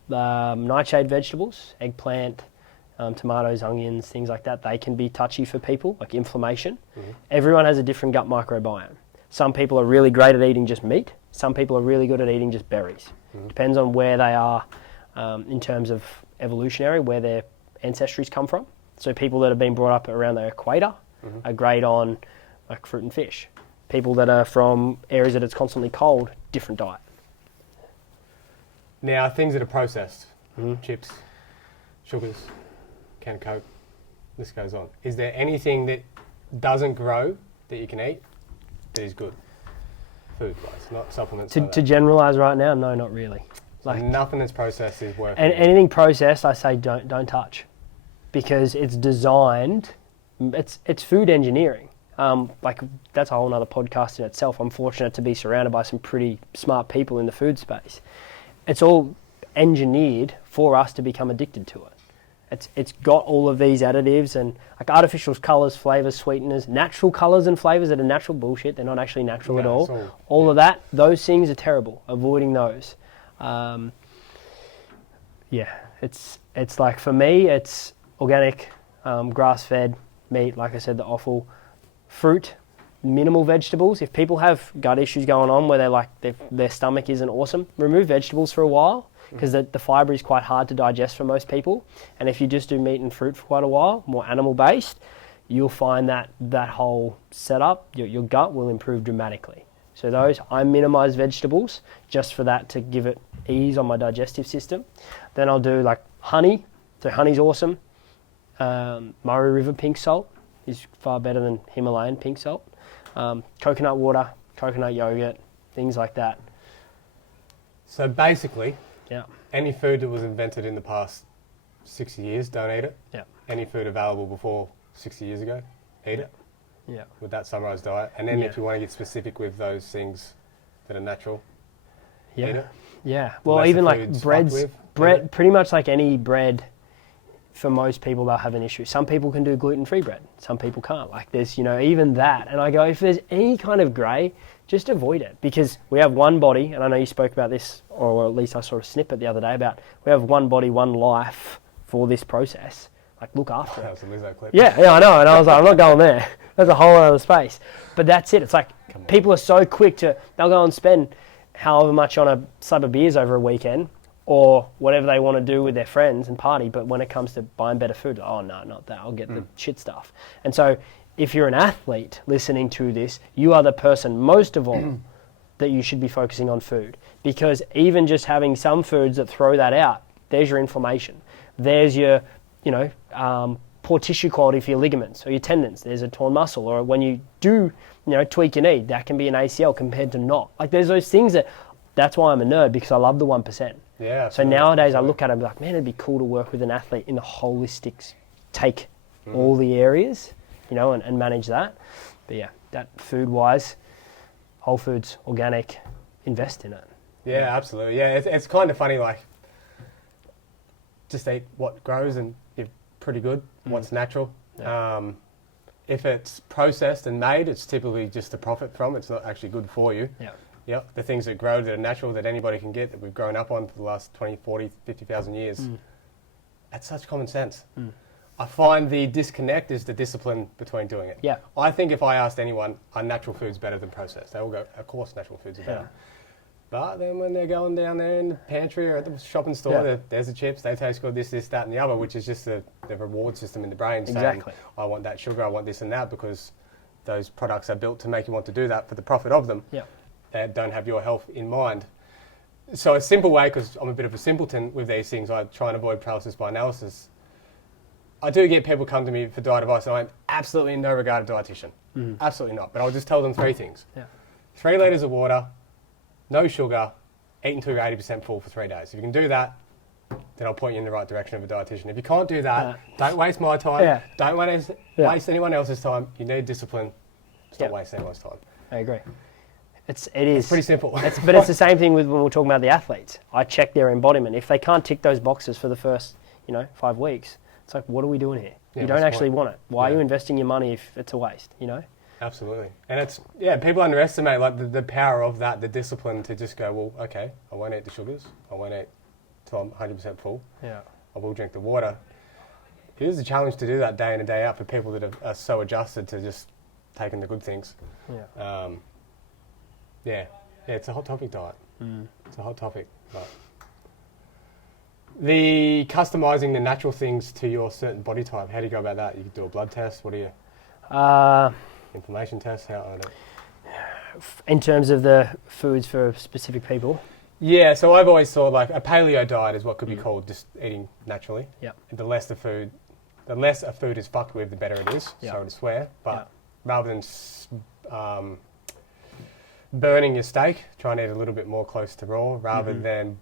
nightshade vegetables, eggplant, tomatoes, onions, things like that. They can be touchy for people, like inflammation. Everyone has a different gut microbiome. Some people are really great at eating just meat. Some people are really good at eating just berries. Depends on where they are in terms of evolutionary, where their ancestries come from. So people that have been brought up around the equator are great on like fruit and fish. People that are from areas that it's constantly cold, different diet. Now, things that are processed, chips, sugars, canned Coke, this goes on. Is there anything that doesn't grow that you can eat that is good, food-wise, not supplements? To generalize right now, no, not really. Like nothing that's processed is working. and anything processed, I say don't touch, because it's designed. It's food engineering. Like that's a whole other podcast in itself. I'm fortunate to be surrounded by some pretty smart people in the food space. It's all engineered for us to become addicted to it. It's got all of these additives and like artificial colours, flavours, sweeteners, natural colours and flavours that are natural bullshit. They're not actually natural at all. All of that, those things are terrible. Avoiding those. It's like for me, it's organic, grass-fed meat. Like I said, the offal, fruit, minimal vegetables. If people have gut issues going on where they're like their stomach isn't awesome, remove vegetables for a while. Because the fibre is quite hard to digest for most people. And if you just do meat and fruit for quite a while, more animal-based, you'll find that whole setup, your gut will improve dramatically. So I minimise vegetables just for that, to give it ease on my digestive system. Then I'll do like honey. So honey's awesome. Murray River pink salt is far better than Himalayan pink salt. Coconut water, coconut yogurt, things like that. So basically, Yeah. any food that was invented in the past 60 years, don't eat it. Yeah. Any food available before 60 years ago, eat it. Yeah. With that summarised diet. And then if you want to get specific with those things that are natural, eat it. Yeah. Well, Unless even the like food's breads, fucked with, bread, pretty much like any bread, for most people, they'll have an issue. Some people can do gluten-free bread. Some people can't. Like there's, even that. And I go, if there's any kind of grey, just avoid it, because we have one body, and I know you spoke about this, or at least I saw a snippet the other day about we have one body, one life for this process. Like look after That it. was a Lizzo clip. Yeah, I know. And I was like, I'm not going there. That's a whole other space. But that's it. It's like people are so quick they'll go and spend however much on a slab of beers over a weekend or whatever they want to do with their friends and party. But when it comes to buying better food, oh, no, not that. I'll get the shit stuff. And so if you're an athlete listening to this, you are the person most of all that you should be focusing on food. Because even just having some foods that throw that out, there's your inflammation. There's your, poor tissue quality for your ligaments or your tendons. There's a torn muscle. Or when you do, tweak your knee, that can be an ACL compared to not. Like there's those things that's why I'm a nerd, because I love the 1%. Yeah. So nowadays I look at it and be like, man, it'd be cool to work with an athlete in the holistic, take all the areas and manage that. But yeah, that food-wise, whole foods, organic, invest in it. Yeah, absolutely. Yeah, it's kind of funny, like, just eat what grows and you're pretty good, what's natural. Yeah. If it's processed and made, it's typically just a profit from it. It's not actually good for you. Yeah. Yep, the things that grow that are natural that anybody can get, that we've grown up on for the last 20, 40, 50,000 years. That's such common sense. I find the disconnect is the discipline between doing it. Yeah. I think if I asked anyone, are natural foods better than processed? They will go, of course natural foods are better. But then when they're going down there in the pantry or at the shopping store, there's the chips, they taste good, this, that and the other, which is just the reward system in the brain saying, I want that sugar, I want this and that, because those products are built to make you want to do that for the profit of them. Yeah. They don't have your health in mind. So a simple way, because I'm a bit of a simpleton with these things, I try and avoid paralysis by analysis. I do get people come to me for diet advice, and I'm absolutely in no regard a dietitian. Absolutely not. But I'll just tell them 3 things. 3 litres of water, no sugar, eat until you're 80% full for 3 days. If you can do that, then I'll point you in the right direction of a dietitian. If you can't do that, don't waste my time. Don't waste anyone else's time. You need discipline. Stop wasting anyone's time. I agree. It is. It's pretty simple. But it's the same thing with when we're talking about the athletes. I check their embodiment. If they can't tick those boxes for the first, 5 weeks, it's like, what are we doing here? Yeah, you don't actually want it. Why are you investing your money if it's a waste, Absolutely. And it's, people underestimate like the power of that, the discipline to just go, well, okay, I won't eat the sugars. I won't eat till I'm 100% full. Yeah. I will drink the water. It is a challenge to do that day in and day out for people that are so adjusted to just taking the good things. It's a hot topic, diet. It's a hot topic. But the customising the natural things to your certain body type, how do you go about that? You could do a blood test. What do you... inflammation test? How? In terms of the foods for specific people? Yeah, so I've always thought like a paleo diet is what could be called just eating naturally. Yeah. The less a food is fucked with, the better it is. Sorry to swear. But rather than burning your steak, try and eat a little bit more close to raw, rather than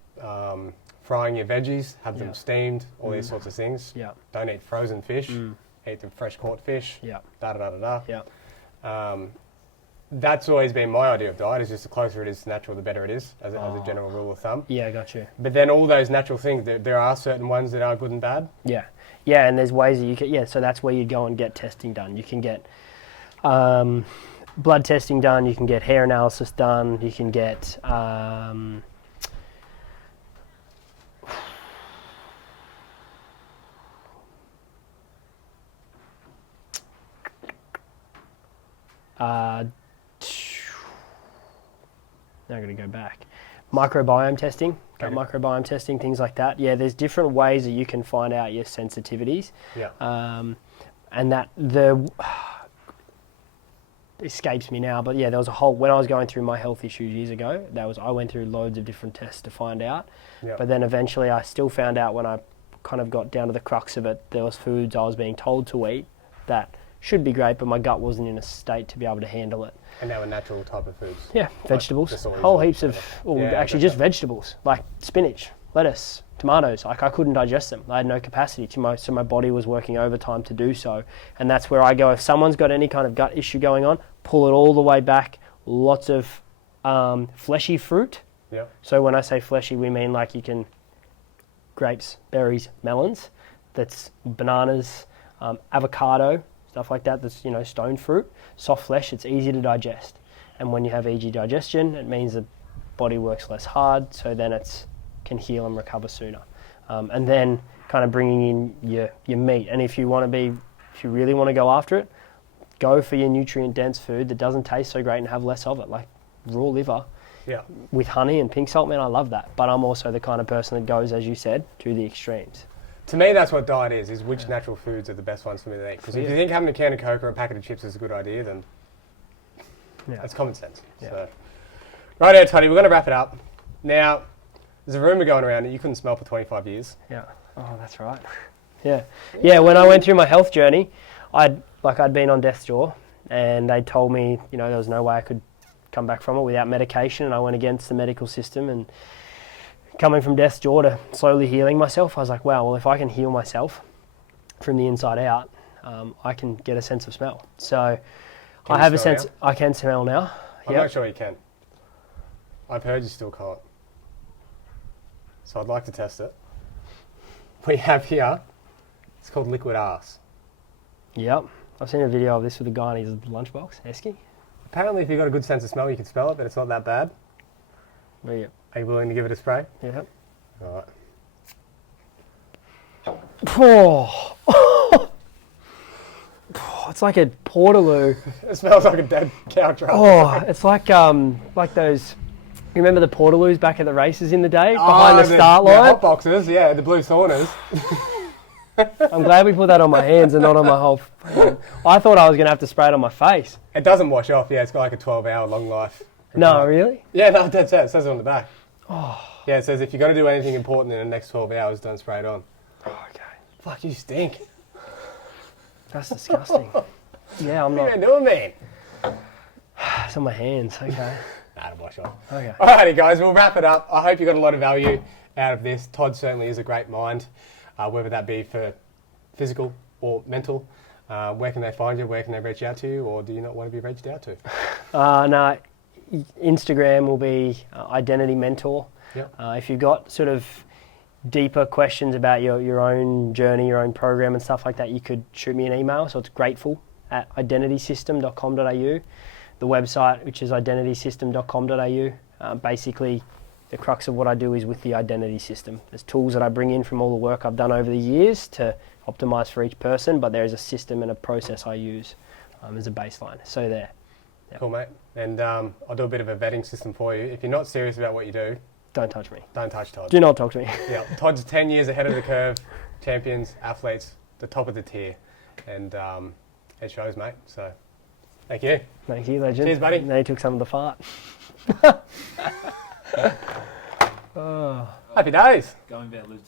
frying your veggies, have them steamed, all these sorts of things. Yeah. Don't eat frozen fish. Eat the fresh caught fish. Yeah. Yeah. That's always been my idea of diet, is just the closer it is to natural, the better it is, as a general rule of thumb. Yeah, got you. But then all those natural things, there are certain ones that are good and bad. Yeah. Yeah, and there's ways that you can, so that's where you go and get testing done. You can get blood testing done, you can get hair analysis done, you can get... now I'm going to go back. Microbiome testing, microbiome testing, things like that. Yeah, there's different ways that you can find out your sensitivities. Yeah. And that escapes me now, but yeah, there was when I was going through my health issues years ago, I went through loads of different tests to find out. Yep. But then eventually I still found out when I kind of got down to the crux of it, there was foods I was being told to eat that should be great, but my gut wasn't in a state to be able to handle it. And they were natural type of foods? Yeah, vegetables. Whole heaps of, just vegetables, like spinach, lettuce, tomatoes. Like I couldn't digest them. I had no capacity to so my body was working overtime to do so. And that's where I go, if someone's got any kind of gut issue going on, pull it all the way back. Lots of fleshy fruit. Yeah. So when I say fleshy, we mean like grapes, berries, melons. That's bananas, avocado, stuff like that, that's, stone fruit, soft flesh, it's easy to digest. And when you have easy digestion, it means the body works less hard, so then it can heal and recover sooner. And then kind of bringing in your meat. And if you really want to go after it, go for your nutrient-dense food that doesn't taste so great and have less of it, like raw liver. Yeah. With honey and pink salt, man, I love that. But I'm also the kind of person that goes, as you said, to the extremes. To me, that's what diet is which natural foods are the best ones for me to eat. Because if you think having a can of Coke or a packet of chips is a good idea, then that's common sense. Yeah. So. Right now, Toddy, we're going to wrap it up. Now, there's a rumour going around that you couldn't smell for 25 years. Yeah. Oh, that's right. Yeah. Yeah, when I went through my health journey, I'd been on death's door, and they told me, there was no way I could come back from it without medication, and I went against the medical system, and coming from death's door to slowly healing myself, I was like, wow, well, if I can heal myself from the inside out, I can get a sense of smell. So Can I you have a smell sense. now? I can smell now. I'm Yep. not sure you can. I've heard you still can't. So I'd like to test it. We have here, it's called liquid arse. Yep. I've seen a video of this with a guy in his lunchbox, Esky. Apparently if you've got a good sense of smell, you can smell it, but it's not that bad. Yep. Are you willing to give it a spray? Yep. All right. Oh. It's like a portaloo. It smells like a dead cow trap. Oh, it's like those. You remember the portaloos back at the races in the day behind the start The line? hot boxes, yeah, the blue saunas. I'm glad we put that on my hands and not on my whole. I thought I was going to have to spray it on my face. It doesn't wash off, yeah, it's got like a 12-hour long life. No, really? Yeah, no, that's it. It says it on the back. Oh. Yeah, it says if you're going to do anything important in the next 12 hours, don't spray it on. Oh, okay. Fuck, you stink. That's disgusting. Yeah, I'm What are not. you doing, man? It's on my hands. Okay. Nah, it'll wash off. Okay. Alrighty, guys, we'll wrap it up. I hope you got a lot of value out of this. Todd certainly is a great mind, whether that be for physical or mental. Where can they find you? Where can they reach out to you? Or do you not want to be reached out to? No, Instagram will be Identity Mentor. Yep. If you've got sort of deeper questions about your own journey, your own program and stuff like that, you could shoot me an email. So it's grateful@identitysystem.com.au. The website, which is identitysystem.com.au. Basically, the crux of what I do is with the identity system. There's tools that I bring in from all the work I've done over the years to optimize for each person, but there is a system and a process I use as a baseline. So there. Yep. Cool, mate. And I'll do a bit of a vetting system for you. If you're not serious about what you do, Don't touch me. don't touch Todd. Do not talk to me. Yeah, Todd's 10 years ahead of the curve, champions, athletes, the top of the tier. And it shows, mate. So, thank you. Thank you, legend. Cheers, buddy. They took some of the fart. Happy days. Going there, lose